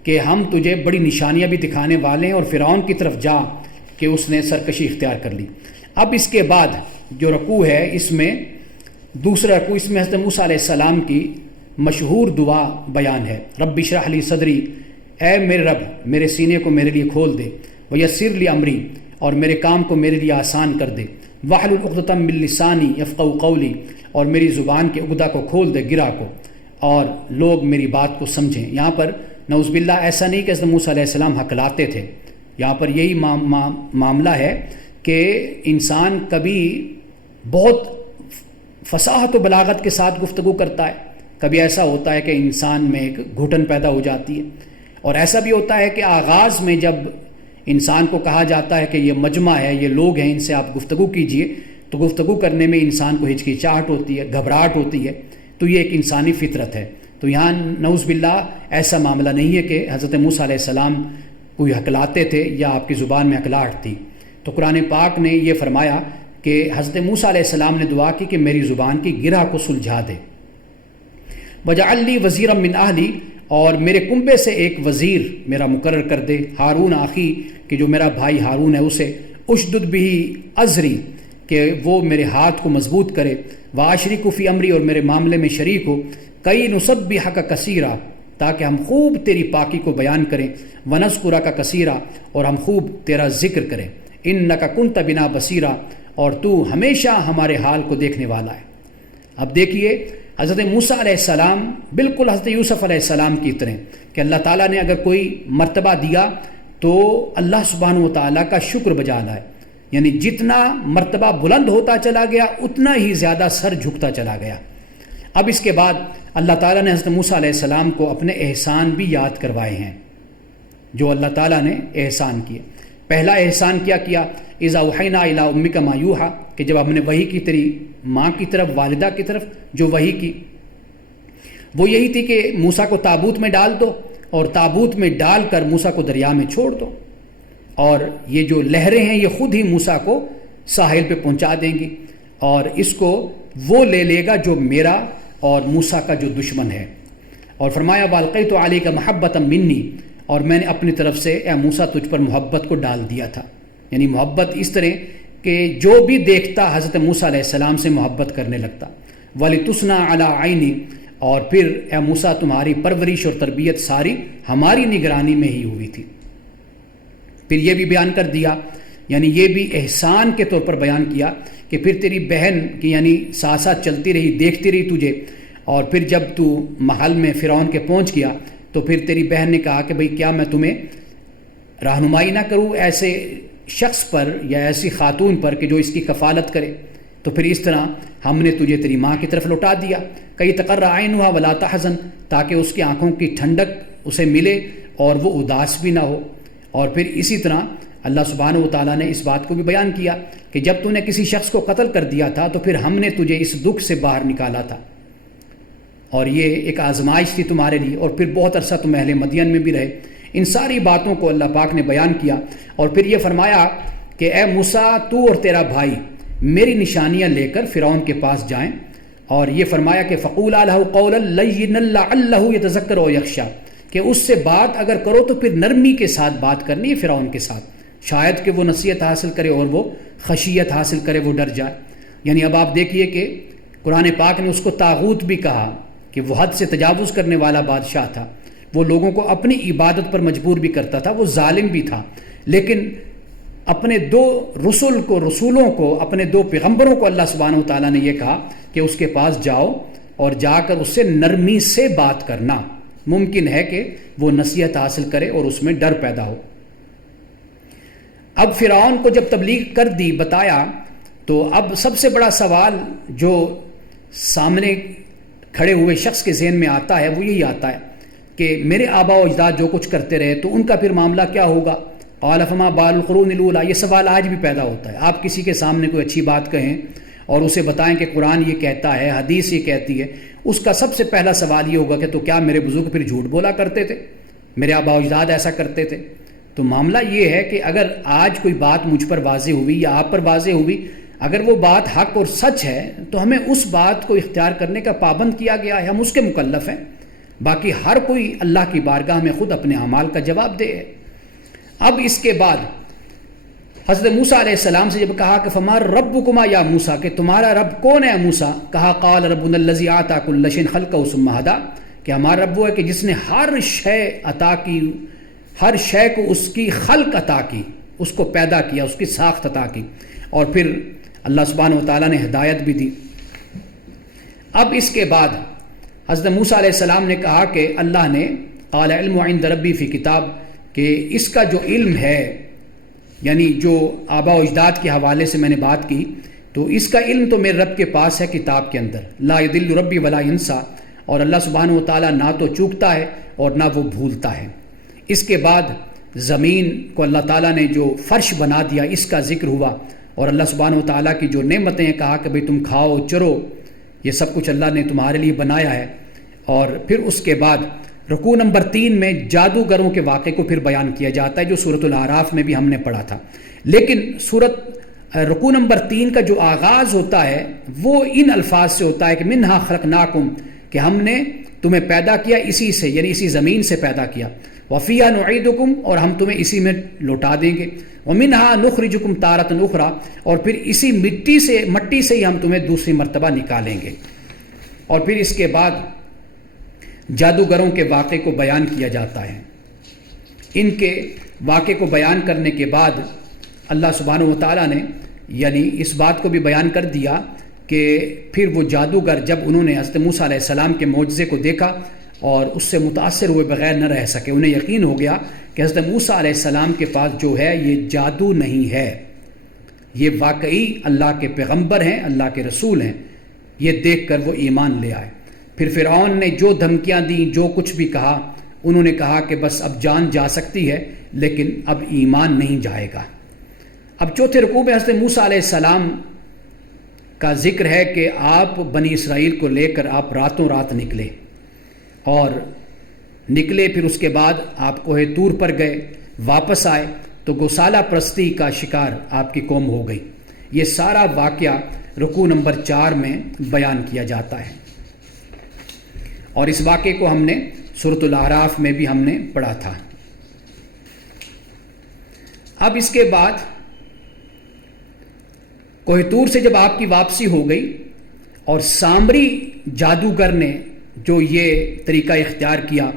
کہ ہم تجھے بڑی نشانیاں بھی دکھانے والے ہیں، اور فرعون کی طرف جا کہ اس نے سرکشی اختیار کر لی۔ اب اس کے بعد جو رکوع ہے، اس میں دوسرا رکوع، اس میں حضرت موسیٰ علیہ السلام کی مشہور دعا بیان ہے۔ رب اشرح لی صدری، اے میرے رب میرے سینے کو میرے لیے کھول دے، ویسر لی امری، اور میرے کام کو میرے لیے آسان کر دے، واحلل عقدۃ من لسانی یفقہوا قولی، اور میری زبان کے عقدہ کو کھول دے، گرہ کو، اور لوگ میری بات کو سمجھیں۔ یہاں پر نعوذ باللہ ایسا نہیں کہ حضرت موسیٰ علیہ السلام ہکلاتے تھے، یہاں پر یہی معاملہ ہے کہ انسان کبھی بہت فصاحت و بلاغت کے ساتھ گفتگو کرتا ہے، کبھی ایسا ہوتا ہے کہ انسان میں ایک گھٹن پیدا ہو جاتی ہے، اور ایسا بھی ہوتا ہے کہ آغاز میں جب انسان کو کہا جاتا ہے کہ یہ مجمع ہے، یہ لوگ ہیں، ان سے آپ گفتگو کیجئے، تو گفتگو کرنے میں انسان کو ہچکچاہٹ ہوتی ہے، گھبراہٹ ہوتی ہے، تو یہ ایک انسانی فطرت ہے۔ تو یہاں نعوذ باللہ ایسا معاملہ نہیں ہے کہ حضرت موسیٰ علیہ السلام کوئی ہکلاتے تھے یا آپ کی زبان میں ہکلاہٹ تھی۔ تو قرآن پاک نے یہ فرمایا کہ حضرت موسیٰ علیہ السلام نے دعا کی کہ میری زبان کی گرہ کو سلجھا دے۔ وَجَعَلْ لِي وَزِيرًا مِّنْ أَهْلِي، اور میرے کنبے سے ایک وزیر میرا مقرر کر دے، ہارون آخی، کہ جو میرا بھائی ہارون ہے اسے، اشدد بِهِ أَزْرِي، کہ وہ میرے ہاتھ کو مضبوط کرے، وَأَشْرِكْهُ فِي أَمْرِي، اور میرے معاملے میں شریک ہو، کئی نُسَبِّحَكَ كَثِيرًا، تاکہ ہم خوب تیری پاکی کو بیان کریں، وَنَذْكُرَكَ كَثِيرًا، اور ہم خوب تیرا ذکر کریں، إِنَّكَ كُنْتَ بِنَا بَصِيرًا، اور تو ہمیشہ ہمارے حال کو دیکھنے والا ہے۔ اب دیکھیے حضرت موسیٰ علیہ السلام بالکل حضرت یوسف علیہ السلام کی طرح کہ اللہ تعالیٰ نے اگر کوئی مرتبہ دیا تو اللہ سبحانہ و تعالیٰ کا شکر بجا لائے، یعنی جتنا مرتبہ بلند ہوتا چلا گیا اتنا ہی زیادہ سر جھکتا چلا گیا۔ اب اس کے بعد اللہ تعالیٰ نے حضرت موسیٰ علیہ السلام کو اپنے احسان بھی یاد کروائے ہیں جو اللہ تعالیٰ نے احسان کیے۔ پہلا احسان کیا اذا اوحینا الی امک ما یوحی، کہ جب ہم نے وحی کی تیری ماں کی طرف، والدہ کی طرف جو وحی کی، وہ یہی تھی کہ موسیٰ کو تابوت میں ڈال دو، اور تابوت میں ڈال کر موسیٰ کو دریا میں چھوڑ دو، اور یہ جو لہریں ہیں یہ خود ہی موسیٰ کو ساحل پہ پہنچا دیں گی، اور اس کو وہ لے لے گا جو میرا اور موسیٰ کا جو دشمن ہے۔ اور فرمایا وَأَلْقَيْتُ عَلَيْكَ مَحَبَّةً مِّنِّي، اور میں نے اپنی طرف سے اے موسیٰ تجھ پر محبت کو ڈال دیا تھا، یعنی محبت اس طرح کہ جو بھی دیکھتا حضرت موسیٰ علیہ السلام سے محبت کرنے لگتا۔ وَلِتُصْنَعَ عَلَىٰ عَيْنِي، اور پھر اے موسیٰ تمہاری پرورش اور تربیت ساری ہماری نگرانی میں ہی ہوئی تھی۔ پھر یہ بھی بیان کر دیا، یعنی یہ بھی احسان کے طور پر بیان کیا کہ پھر تیری بہن کی یعنی ساتھ ساتھ چلتی رہی، دیکھتی رہی تجھے، اور پھر جب تو محل میں فرعون کے پہنچ گیا تو پھر تیری بہن نے کہا کہ بھئی کیا میں تمہیں رہنمائی نہ کروں ایسے شخص پر یا ایسی خاتون پر کہ جو اس کی کفالت کرے، تو پھر اس طرح ہم نے تجھے تیری ماں کی طرف لوٹا دیا، کئی تقر عینھا ولا تحزن، تاکہ اس کی آنکھوں کی ٹھنڈک اسے ملے اور وہ اداس بھی نہ ہو۔ اور پھر اسی طرح اللہ سبحانہ و تعالیٰ نے اس بات کو بھی بیان کیا کہ جب تو نے کسی شخص کو قتل کر دیا تھا تو پھر ہم نے تجھے اس دکھ سے باہر نکالا تھا، اور یہ ایک آزمائش تھی تمہارے لیے، اور پھر بہت عرصہ تم اہل مدین میں بھی رہے۔ ان ساری باتوں کو اللہ پاک نے بیان کیا، اور پھر یہ فرمایا کہ اے موسیٰ، تو اور تیرا بھائی میری نشانیاں لے کر فرعون کے پاس جائیں، اور یہ فرمایا کہ فقولا لہ قولا لینا لعلہ یتذکر او یخشی، کہ اس سے بات اگر کرو تو پھر نرمی کے ساتھ بات کرنی ہے فرعون کے ساتھ، شاید کہ وہ نصیحت حاصل کرے اور وہ خشیت حاصل کرے، وہ ڈر جائے۔ یعنی اب آپ دیکھیے کہ قرآن پاک نے اس کو طاغوت بھی کہا کہ وہ حد سے تجاوز کرنے والا بادشاہ تھا، وہ لوگوں کو اپنی عبادت پر مجبور بھی کرتا تھا، وہ ظالم بھی تھا، لیکن اپنے دو رسولوں کو اپنے دو پیغمبروں کو اللہ سبحانہ و تعالیٰ نے یہ کہا کہ اس کے پاس جاؤ اور جا کر اس سے نرمی سے بات کرنا، ممکن ہے کہ وہ نصیحت حاصل کرے اور اس میں ڈر پیدا ہو۔ اب فرعون کو جب تبلیغ کر دی، بتایا، تو اب سب سے بڑا سوال جو سامنے کھڑے ہوئے شخص کے ذہن میں آتا ہے وہ یہی آتا ہے کہ میرے آبا و اجداد جو کچھ کرتے رہے تو ان کا پھر معاملہ کیا ہوگا؟ قال فما بال القرون الاولی، یہ سوال آج بھی پیدا ہوتا ہے۔ آپ کسی کے سامنے کوئی اچھی بات کہیں اور اسے بتائیں کہ قرآن یہ کہتا ہے، حدیث یہ کہتی ہے، اس کا سب سے پہلا سوال یہ ہوگا کہ تو کیا میرے بزرگ پھر جھوٹ بولا کرتے تھے، میرے آبا و اجداد ایسا کرتے تھے؟ تو معاملہ یہ ہے کہ اگر آج کوئی بات مجھ پر واضح ہوئی یا آپ پر واضح ہوئی، اگر وہ بات حق اور سچ ہے تو ہمیں اس بات کو اختیار کرنے کا پابند کیا گیا ہے، ہم اس کے مکلف ہیں۔ باقی ہر کوئی اللہ کی بارگاہ میں خود اپنے اعمال کا جواب دے۔ اب اس کے بعد حضرت موسیٰ علیہ السلام سے جب کہا کہ فما ربکما یا موسیٰ، کہ تمہارا رب کون ہے موسیٰ؟ کہا قال ربنا الذی اعطی کل شیء خلقہ ثم ھدی، کہ ہمارا رب وہ ہے کہ جس نے ہر شے عطا کی، ہر شے کو اس کی خلق عطا کی، اس کو پیدا کیا، اس کی ساخت عطا کی، اور پھر اللہ سبحانہ و تعالیٰ نے ہدایت بھی دی۔ اب اس کے بعد حضرت موسیٰ علیہ السلام نے کہا کہ اللہ نے قال علم عند ربی فی کتاب، کہ اس کا جو علم ہے، یعنی جو آبا و اجداد کے حوالے سے میں نے بات کی، تو اس کا علم تو میرے رب کے پاس ہے کتاب کے اندر، لا یضل ربی ولا ینسیٰ، اور اللہ سبحانہ و تعالیٰ نہ تو چوکتا ہے اور نہ وہ بھولتا ہے۔ اس کے بعد زمین کو اللہ تعالیٰ نے جو فرش بنا دیا، اس کا ذکر ہوا، اور اللہ سبحانہ و تعالیٰ کی جو نعمتیں ہیں، کہا کہ بھئی تم کھاؤ چرو، یہ سب کچھ اللہ نے تمہارے لیے بنایا ہے۔ اور پھر اس کے بعد رکوع نمبر 3 میں جادوگروں کے واقعے کو پھر بیان کیا جاتا ہے، جو سورۃ الاعراف میں بھی ہم نے پڑھا تھا۔ لیکن رکوع نمبر 3 کا جو آغاز ہوتا ہے وہ ان الفاظ سے ہوتا ہے کہ منہا خلقناکم، کہ ہم نے تمہیں پیدا کیا اسی سے، یعنی اسی زمین سے پیدا کیا، وفیہا نعیدکم، اور ہم تمہیں اسی میں لوٹا دیں گے، ومنہا نخرجکم تارۃ اخری، اور پھر اسی مٹی سے ہی ہم تمہیں دوسری مرتبہ نکالیں گے۔ اور پھر اس کے بعد جادوگروں کے واقعے کو بیان کیا جاتا ہے۔ ان کے واقعے کو بیان کرنے کے بعد اللہ سبحانہ و تعالیٰ نے یعنی اس بات کو بھی بیان کر دیا کہ پھر وہ جادوگر جب انہوں نے حضرت موسیٰ علیہ السلام کے معجزے کو دیکھا اور اس سے متاثر ہوئے بغیر نہ رہ سکے، انہیں یقین ہو گیا کہ حضرت موسیٰ علیہ السلام کے پاس جو ہے یہ جادو نہیں ہے، یہ واقعی اللہ کے پیغمبر ہیں، اللہ کے رسول ہیں۔ یہ دیکھ کر وہ ایمان لے آئے۔ پھر فرعون نے جو دھمکیاں دیں، جو کچھ بھی کہا، انہوں نے کہا کہ بس اب جان جا سکتی ہے لیکن اب ایمان نہیں جائے گا۔ اب چوتھے رکوع میں حضرت موسیٰ علیہ السلام کا ذکر ہے کہ آپ بنی اسرائیل کو لے کر آپ راتوں رات نکلے، اور نکلے پھر اس کے بعد آپ کوہ طور پر گئے، واپس آئے تو گوسالہ پرستی کا شکار آپ کی قوم ہو گئی۔ یہ سارا واقعہ رکوع نمبر 4 میں بیان کیا جاتا ہے، اور اس واقعے کو ہم نے سورۃ الاعراف میں بھی ہم نے پڑھا تھا۔ اب اس کے بعد کوہ طور سے جب آپ کی واپسی ہو گئی اور سامری جادوگر نے جو یہ طریقہ اختیار کیا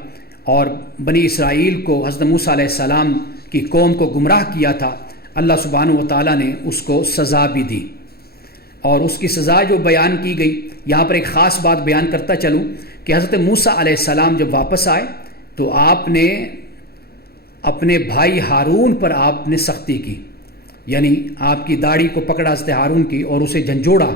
اور بنی اسرائیل کو حضرت موسیٰ علیہ السلام کی قوم کو گمراہ کیا تھا، اللہ سبحانہ و تعالیٰ نے اس کو سزا بھی دی، اور اس کی سزا جو بیان کی گئی، یہاں پر ایک خاص بات بیان کرتا چلوں کہ حضرت موسیٰ علیہ السلام جب واپس آئے تو آپ نے اپنے بھائی ہارون پر آپ نے سختی کی، یعنی آپ کی داڑھی کو پکڑا حضرت ہارون کی اور اسے جھنجھوڑا،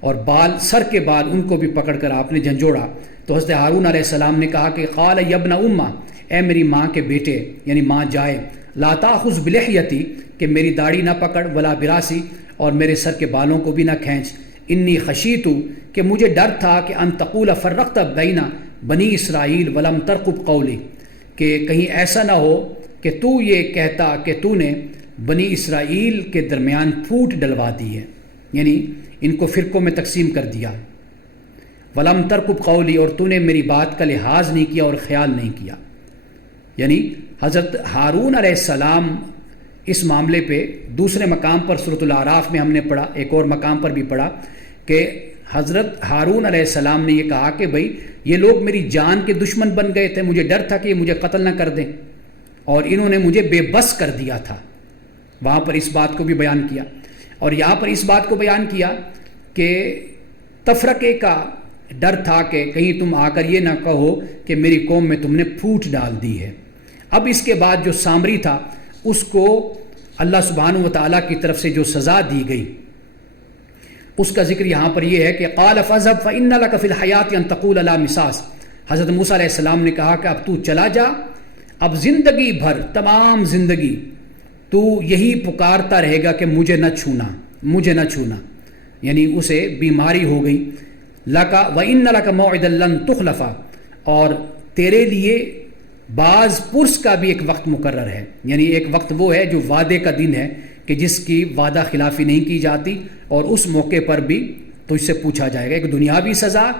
اور بال، سر کے بال ان کو بھی پکڑ کر آپ نے جھنجھوڑا، تو حضرت ہارون علیہ السلام نے کہا کہ قال یا ابن امّہ، اے میری ماں کے بیٹے، یعنی ماں جائے، لا تاخذ بلحیتی، کہ میری داڑھی نہ پکڑ، ولا براسی، اور میرے سر کے بالوں کو بھی نہ کھینچ، انی خشیت، کہ مجھے ڈر تھا کہ ان تقول فرقت بین بنی اسرائیل ولم ترقب قولی، کہ کہیں ایسا نہ ہو کہ تو یہ کہتا کہ تو نے بنی اسرائیل کے درمیان پھوٹ ڈلوا دی ہے، یعنی ان کو فرقوں میں تقسیم کر دیا، ولم ترقب قولی، اور تو نے میری بات کا لحاظ نہیں کیا اور خیال نہیں کیا۔ یعنی حضرت ہارون علیہ السلام اس معاملے پہ دوسرے مقام پر سورۃ الاعراف میں ہم نے پڑھا، ایک اور مقام پر بھی پڑھا کہ حضرت ہارون علیہ السلام نے یہ کہا کہ بھئی یہ لوگ میری جان کے دشمن بن گئے تھے، مجھے ڈر تھا کہ یہ مجھے قتل نہ کر دیں، اور انہوں نے مجھے بے بس کر دیا تھا۔ وہاں پر اس بات کو بھی بیان کیا، اور یہاں پر اس بات کو بیان کیا کہ تفرقے کا ڈر تھا کہ کہیں تم آ کر یہ نہ کہو کہ میری قوم میں تم نے پھوٹ ڈال دی ہے۔ اب اس کے بعد جو سامری تھا اس کو اللہ سبحانہ و تعالیٰ کی طرف سے جو سزا دی گئی اس کا ذکر یہاں پر یہ ہے کہ قال فاذهب فإن لك في الحياة أن تقول لا مساس، حضرت موسیٰ علیہ السلام نے کہا کہ اب تو چلا جا، اب زندگی بھر، تمام زندگی تو یہی پکارتا رہے گا کہ مجھے نہ چھونا، مجھے نہ چھونا، یعنی اسے بیماری ہو گئی۔ لَكَ وَإِنَّ لَكَ مَوْعِدًا لَّن تُخْلَفَ، اور تیرے لیے بعض پرس کا بھی ایک وقت مقرر ہے، یعنی ایک وقت وہ ہے جو وعدے کا دن ہے کہ جس کی وعدہ خلافی نہیں کی جاتی، اور اس موقع پر بھی تجھ سے پوچھا جائے گا۔ ایک دنیاوی سزا،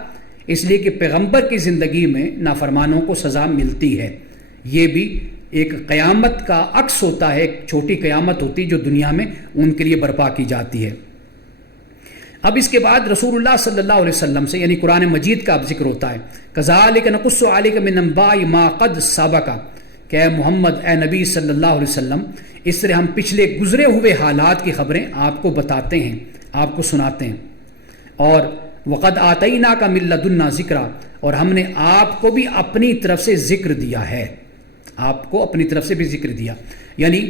اس لیے کہ پیغمبر کی زندگی میں نافرمانوں کو سزا ملتی ہے، یہ بھی ایک قیامت کا عکس ہوتا ہے، ایک چھوٹی قیامت ہوتی جو دنیا میں ان کے لیے برپا کی جاتی ہے۔ اب اس کے بعد رسول اللہ صلی اللہ علیہ وسلم سے، یعنی قرآن مجید کا اب ذکر ہوتا ہے، کذالک نقص علیک من انباء ما قد سبق، کہ اے محمد، اے نبی صلی اللہ علیہ وسلم، اس طرح ہم پچھلے گزرے ہوئے حالات کی خبریں آپ کو بتاتے ہیں، آپ کو سناتے ہیں۔ اور وقد آتیناک من لدنا ذکرا، اور ہم نے آپ کو بھی اپنی طرف سے ذکر دیا ہے، آپ کو اپنی طرف سے بھی ذکر دیا، یعنی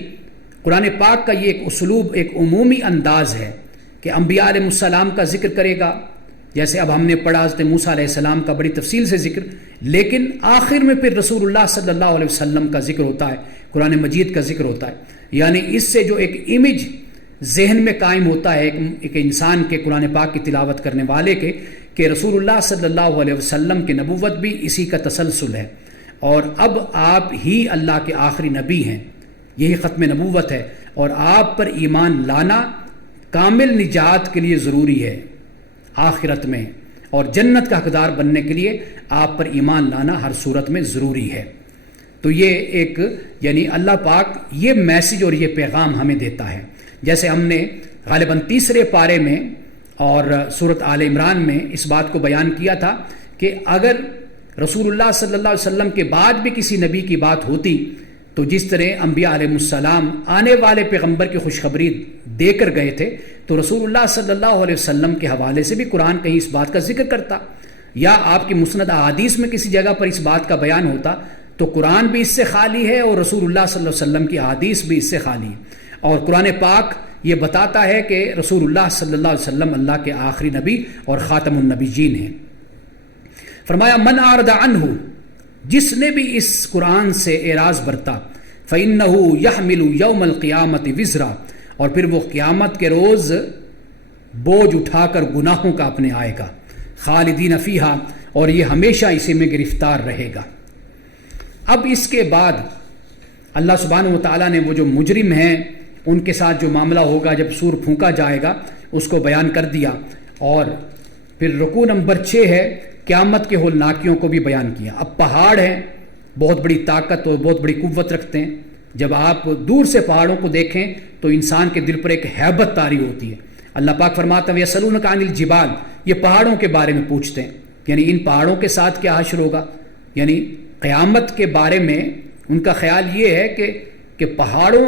قرآن پاک کا یہ ایک اسلوب، ایک عمومی انداز ہے کہ انبیاء علیہ السلام کا ذکر کرے گا، جیسے اب ہم نے پڑھا حضرت موسیٰ علیہ السلام کا بڑی تفصیل سے ذکر، لیکن آخر میں پھر رسول اللہ صلی اللہ علیہ وسلم کا ذکر ہوتا ہے، قرآن مجید کا ذکر ہوتا ہے، یعنی اس سے جو ایک امیج ذہن میں قائم ہوتا ہے ایک انسان کے، قرآن پاک کی تلاوت کرنے والے کے، کہ رسول اللہ صلی اللہ علیہ وسلم کی نبوت بھی اسی کا تسلسل ہے، اور اب آپ ہی اللہ کے آخری نبی ہیں، یہی ختم نبوت ہے، اور آپ پر ایمان لانا کامل نجات کے لیے ضروری ہے آخرت میں، اور جنت کا حقدار بننے کے لیے آپ پر ایمان لانا ہر صورت میں ضروری ہے۔ تو یہ ایک، یعنی اللہ پاک یہ میسج اور یہ پیغام ہمیں دیتا ہے، جیسے ہم نے غالباً تیسرے پارے میں اور سورۃ آل عمران میں اس بات کو بیان کیا تھا کہ اگر رسول اللہ صلی اللہ علیہ وسلم کے بعد بھی کسی نبی کی بات ہوتی تو جس طرح انبیاء علیہ السلام آنے والے پیغمبر کی خوشخبری دے کر گئے تھے، تو رسول اللہ صلی اللہ علیہ وسلم کے حوالے سے بھی قرآن کہیں اس بات کا ذکر کرتا، یا آپ کی مسند احادیث میں کسی جگہ پر اس بات کا بیان ہوتا، تو قرآن بھی اس سے خالی ہے اور رسول اللہ صلی اللہ علیہ وسلم کی احادیث بھی اس سے خالی ہے، اور قرآن پاک یہ بتاتا ہے کہ رسول اللہ صلی اللہ علیہ وسلم اللہ کے آخری نبی اور خاتم النبیین ہیں۔ فرمایا من اعرض عنہ، جس نے بھی اس قرآن سے اعراض برتا، فإنہ یحمل یوم القیامت وزرا، اور پھر وہ قیامت کے روز بوجھ اٹھا کر گناہوں کا اپنے آئے گا، خالدین فیہا، اور یہ ہمیشہ اسی میں گرفتار رہے گا۔ اب اس کے بعد اللہ سبحانہ و تعالیٰ نے وہ جو مجرم ہیں ان کے ساتھ جو معاملہ ہوگا جب سور پھونکا جائے گا اس کو بیان کر دیا، اور پھر رکوع نمبر 6 ہے قیامت کے ہولناکیوں کو بھی بیان کیا۔ اب پہاڑ ہیں، بہت بڑی طاقت اور بہت بڑی قوت رکھتے ہیں، جب آپ دور سے پہاڑوں کو دیکھیں تو انسان کے دل پر ایک ہیبت طاری ہوتی ہے۔ اللہ پاک فرماتا ہے یسألونک عن الجبال، یہ پہاڑوں کے بارے میں پوچھتے ہیں، یعنی ان پہاڑوں کے ساتھ کیا حشر ہوگا، یعنی قیامت کے بارے میں ان کا خیال یہ ہے کہ پہاڑوں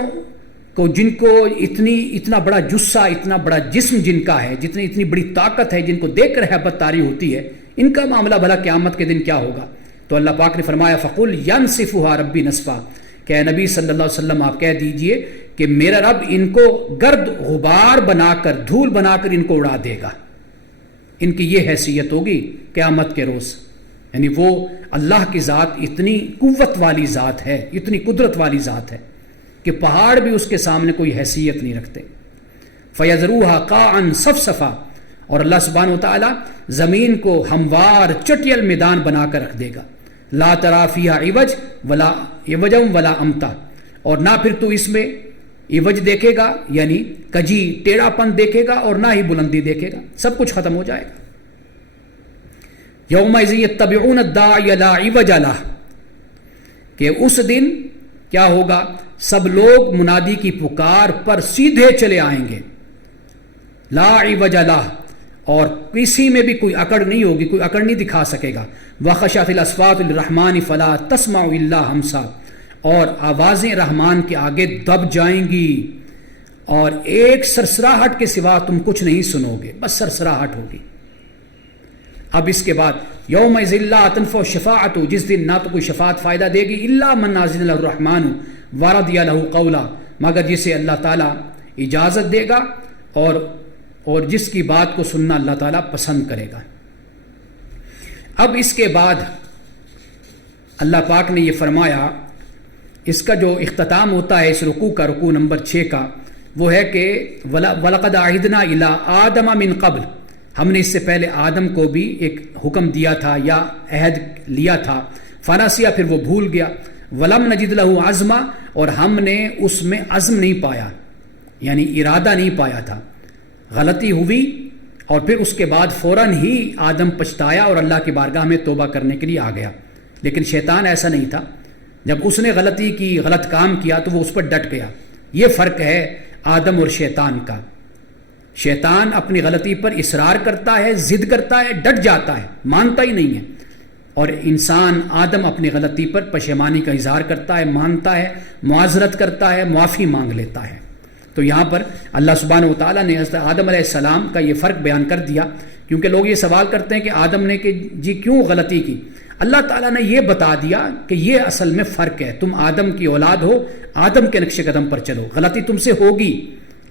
کو، جن کو اتنا بڑا جثہ، اتنا بڑا جسم جن کا ہے، اتنی بڑی طاقت ہے، جن کو دیکھ کر ہیبت طاری ہوتی ہے، ان کا معاملہ بھلا قیامت کے دن کیا ہوگا؟ تو اللہ پاک نے فرمایا فقل ینسفھا ربی نسفا، کہ اے نبی صلی اللہ علیہ وسلم آپ کہہ دیجئے کہ میرا رب ان کو گرد غبار بنا کر، دھول بنا کر ان کو اڑا دے گا. ان کی یہ حیثیت ہوگی قیامت کے روز. یعنی وہ اللہ کی ذات اتنی قوت والی ذات ہے، اتنی قدرت والی ذات ہے کہ پہاڑ بھی اس کے سامنے کوئی حیثیت نہیں رکھتے. فَيَذَرُوهَا قَاعًا صَفْصَفًا، اور اللہ سبحانہ و تعالیٰ زمین کو ہموار چٹیل میدان بنا کر رکھ دے گا. لا ترى فيها عوج ولا عوجا ولا امتا، اور نہ پھر تو اس میں عوج دیکھے گا یعنی کجی ٹیڑھا پن دیکھے گا، اور نہ ہی بلندی دیکھے گا، سب کچھ ختم ہو جائے گا. یومئذ یتبعون الداعی لا عوج لہ، کہ اس دن کیا ہوگا، سب لوگ منادی کی پکار پر سیدھے چلے آئیں گے. لا عوج لہ، اور کسی میں بھی کوئی اکڑ نہیں ہوگی، کوئی اکڑ نہیں دکھا سکے گا. وخشعت الاصوات للرحمن فلا تسمع الا ہمسا، اور آوازیں رحمان کے آگے دب جائیں گی اور ایک سرسراہٹ کے سوا تم کچھ نہیں سنو گے، بس سرسراہٹ ہوگی. اب اس کے بعد یومئذ لا تنفع الشفاعۃ، جس دن نہ تو کوئی شفاعت فائدہ دے گی، الا من اذن له الرحمن ورضی له قولا، مگر جسے اللہ تعالیٰ اجازت دے گا اور جس کی بات کو سننا اللہ تعالیٰ پسند کرے گا. اب اس کے بعد اللہ پاک نے یہ فرمایا، اس کا جو اختتام ہوتا ہے اس رکوع کا، رکوع نمبر 6 کا، وہ ہے کہ وَلَقَدْ عَهِدْنَا إِلَىٰ آدَمَ مِن قبل، ہم نے اس سے پہلے آدم کو بھی ایک حکم دیا تھا یا عہد لیا تھا. فَنَسِیَ، پھر وہ بھول گیا. وَلَمْ نَجِدْ لَهُ عَزْمًا، اور ہم نے اس میں عزم نہیں پایا، یعنی ارادہ نہیں پایا تھا. غلطی ہوئی اور پھر اس کے بعد فوراً ہی آدم پچھتایا اور اللہ کی بارگاہ میں توبہ کرنے کے لیے آ گیا. لیکن شیطان ایسا نہیں تھا، جب اس نے غلطی کی، غلط کام کیا تو وہ اس پر ڈٹ گیا. یہ فرق ہے آدم اور شیطان کا. شیطان اپنی غلطی پر اصرار کرتا ہے، ضد کرتا ہے، ڈٹ جاتا ہے، مانتا ہی نہیں ہے. اور انسان آدم اپنی غلطی پر پشیمانی کا اظہار کرتا ہے، مانتا ہے، معذرت کرتا ہے، معافی مانگ لیتا ہے. تو یہاں پر اللہ سبحانہ و تعالیٰ نے حضرت آدم علیہ السلام کا یہ فرق بیان کر دیا، کیونکہ لوگ یہ سوال کرتے ہیں کہ آدم نے کہ جی کیوں غلطی کی. اللہ تعالیٰ نے یہ بتا دیا کہ یہ اصل میں فرق ہے، تم آدم کی اولاد ہو، آدم کے نقش قدم پر چلو. غلطی تم سے ہوگی،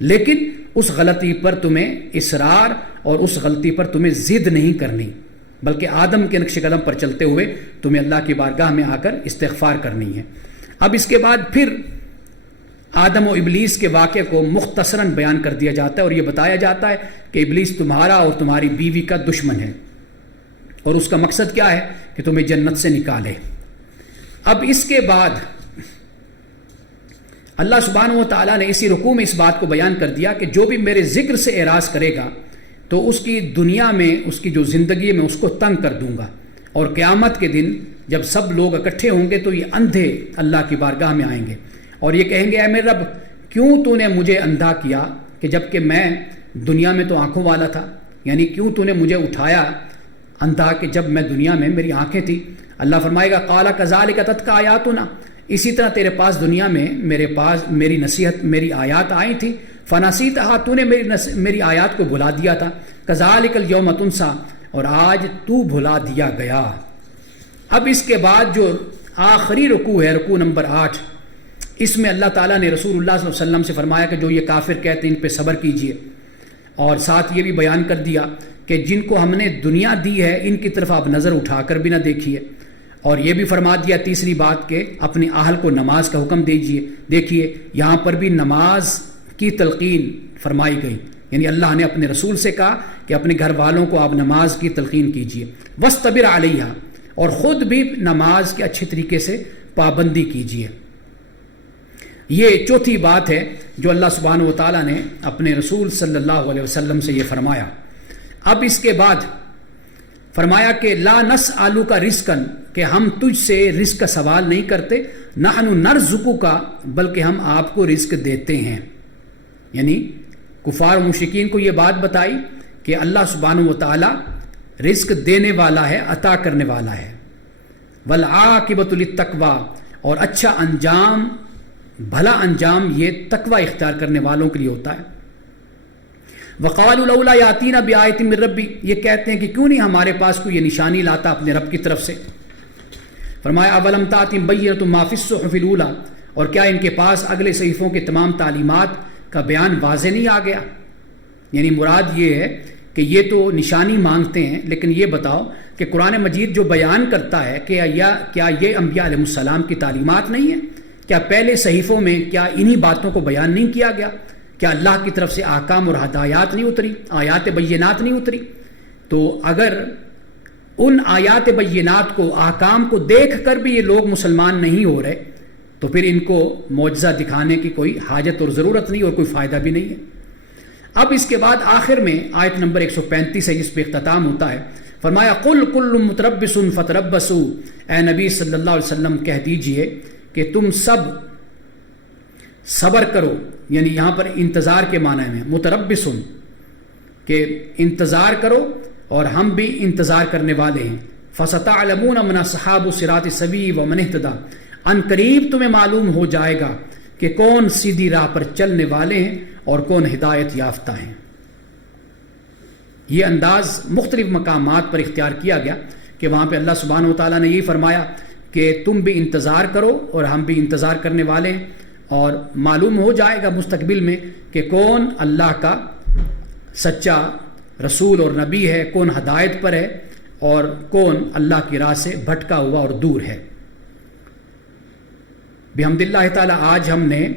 لیکن اس غلطی پر تمہیں اصرار اور اس غلطی پر تمہیں ضد نہیں کرنی، بلکہ آدم کے نقش قدم پر چلتے ہوئے تمہیں اللہ کی بارگاہ میں آ کر استغفار کرنی ہے. اب اس کے بعد پھر آدم و ابلیس کے واقعے کو مختصراً بیان کر دیا جاتا ہے، اور یہ بتایا جاتا ہے کہ ابلیس تمہارا اور تمہاری بیوی کا دشمن ہے، اور اس کا مقصد کیا ہے کہ تمہیں جنت سے نکالے. اب اس کے بعد اللہ سبحانہ و تعالیٰ نے اسی رکوع میں اس بات کو بیان کر دیا کہ جو بھی میرے ذکر سے اعراض کرے گا تو اس کی دنیا میں، اس کی جو زندگی میں اس کو تنگ کر دوں گا. اور قیامت کے دن جب سب لوگ اکٹھے ہوں گے تو یہ اندھے اللہ کی بارگاہ میں آئیں گے اور یہ کہیں گے، اے میرے رب، کیوں تو نے مجھے اندھا کیا کہ جب کہ میں دنیا میں تو آنکھوں والا تھا؟ یعنی کیوں تو نے مجھے اٹھایا اندھا کہ جب میں دنیا میں میری آنکھیں تھیں. اللہ فرمائے گا، قال کذالک اتتک آیاتنا، اسی طرح تیرے پاس دنیا میں میرے پاس میری نصیحت، میری آیات آئی تھی. فنسیتھا، تو نے میری آیات کو بھلا دیا تھا. کذالک الیوم تنسیٰ، اور آج تو بھلا دیا گیا. اب اس کے بعد جو آخری رکوع ہے، رکوع نمبر 8، اس میں اللہ تعالیٰ نے رسول اللہ صلی اللہ علیہ وسلم سے فرمایا کہ جو یہ کافر کہتے ہیں ان پہ صبر کیجئے، اور ساتھ یہ بھی بیان کر دیا کہ جن کو ہم نے دنیا دی ہے ان کی طرف آپ نظر اٹھا کر بھی نہ دیکھیے. اور یہ بھی فرما دیا تیسری بات کہ اپنی اہل کو نماز کا حکم دیجئے. دیکھیے یہاں پر بھی نماز کی تلقین فرمائی گئی، یعنی اللہ نے اپنے رسول سے کہا کہ اپنے گھر والوں کو آپ نماز کی تلقین کیجئے. وَاسْتَبِرْ عَلَيْهَا، اور خود بھی نماز کے اچھے طریقے سے پابندی کیجئے. یہ چوتھی بات ہے جو اللہ سبحانہ و تعالیٰ نے اپنے رسول صلی اللہ علیہ وسلم سے یہ فرمایا. اب اس کے بعد فرمایا کہ لا نسألک رزقا، کہ ہم تجھ سے رزق کا سوال نہیں کرتے، نحن نرزقک، بلکہ ہم آپ کو رزق دیتے ہیں. یعنی کفار و مشرکین کو یہ بات بتائی کہ اللہ سبحانہ و تعالیٰ رزق دینے والا ہے، عطا کرنے والا ہے. والعاقبۃ للتقویٰ، اور اچھا انجام، بھلا انجام یہ تقوی اختیار کرنے والوں کے لیے ہوتا ہے. وقالوا لولا یاتینا بآیۃ من ربی، یہ کہتے ہیں کہ کیوں نہیں ہمارے پاس کوئی یہ نشانی لاتا اپنے رب کی طرف سے. فرمایا اولم تأتہم بینۃ ما فی الصحف الاولی، اور کیا ان کے پاس اگلے صحیفوں کے تمام تعلیمات کا بیان واضح نہیں آ گیا؟ یعنی مراد یہ ہے کہ یہ تو نشانی مانگتے ہیں، لیکن یہ بتاؤ کہ قرآن مجید جو بیان کرتا ہے کہ کیا یہ انبیاء علیہ السلام کی تعلیمات نہیں ہیں؟ کیا پہلے صحیفوں میں کیا انہی باتوں کو بیان نہیں کیا گیا؟ کیا اللہ کی طرف سے احکام اور ہدایات نہیں اتری، آیات بینات نہیں اتری؟ تو اگر ان آیات بینات کو، احکام کو دیکھ کر بھی یہ لوگ مسلمان نہیں ہو رہے تو پھر ان کو معجزہ دکھانے کی کوئی حاجت اور ضرورت نہیں اور کوئی فائدہ بھی نہیں ہے۔ اب اس کے بعد آخر میں آیت نمبر 135 ہے جس پہ اختتام ہوتا ہے، فرمایا قل کل متربص فتربصوا، اے نبی صلی اللہ علیہ وسلم کہہ دیجئے کہ تم سب صبر کرو، یعنی یہاں پر انتظار کے معنی میں متربص کہ انتظار کرو اور ہم بھی انتظار کرنے والے ہیں، فستعلمون من اصحاب الصراط السوی ومن اهتدى، ان قریب تمہیں معلوم ہو جائے گا کہ کون سیدھی راہ پر چلنے والے ہیں اور کون ہدایت یافتہ ہیں۔ یہ انداز مختلف مقامات پر اختیار کیا گیا کہ وہاں پہ اللہ سبحانہ و تعالیٰ نے یہی فرمایا کہ تم بھی انتظار کرو اور ہم بھی انتظار کرنے والے ہیں، اور معلوم ہو جائے گا مستقبل میں کہ کون اللہ کا سچا رسول اور نبی ہے، کون ہدایت پر ہے اور کون اللہ کی راہ سے بھٹکا ہوا اور دور ہے۔ بحمد اللہ تعالیٰ آج ہم نے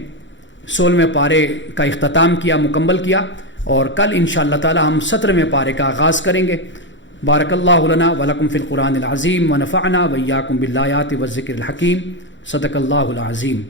16ویں پارے کا اختتام کیا، مکمل کیا، اور کل انشاءاللہ تعالیٰ ہم 17ویں پارے کا آغاز کریں گے۔ بارک اللہ لنا ولکم فی القرآن العظیم ونفعنا وإیاکم بالآیات والذکر الحکیم، صدق اللہ العظیم۔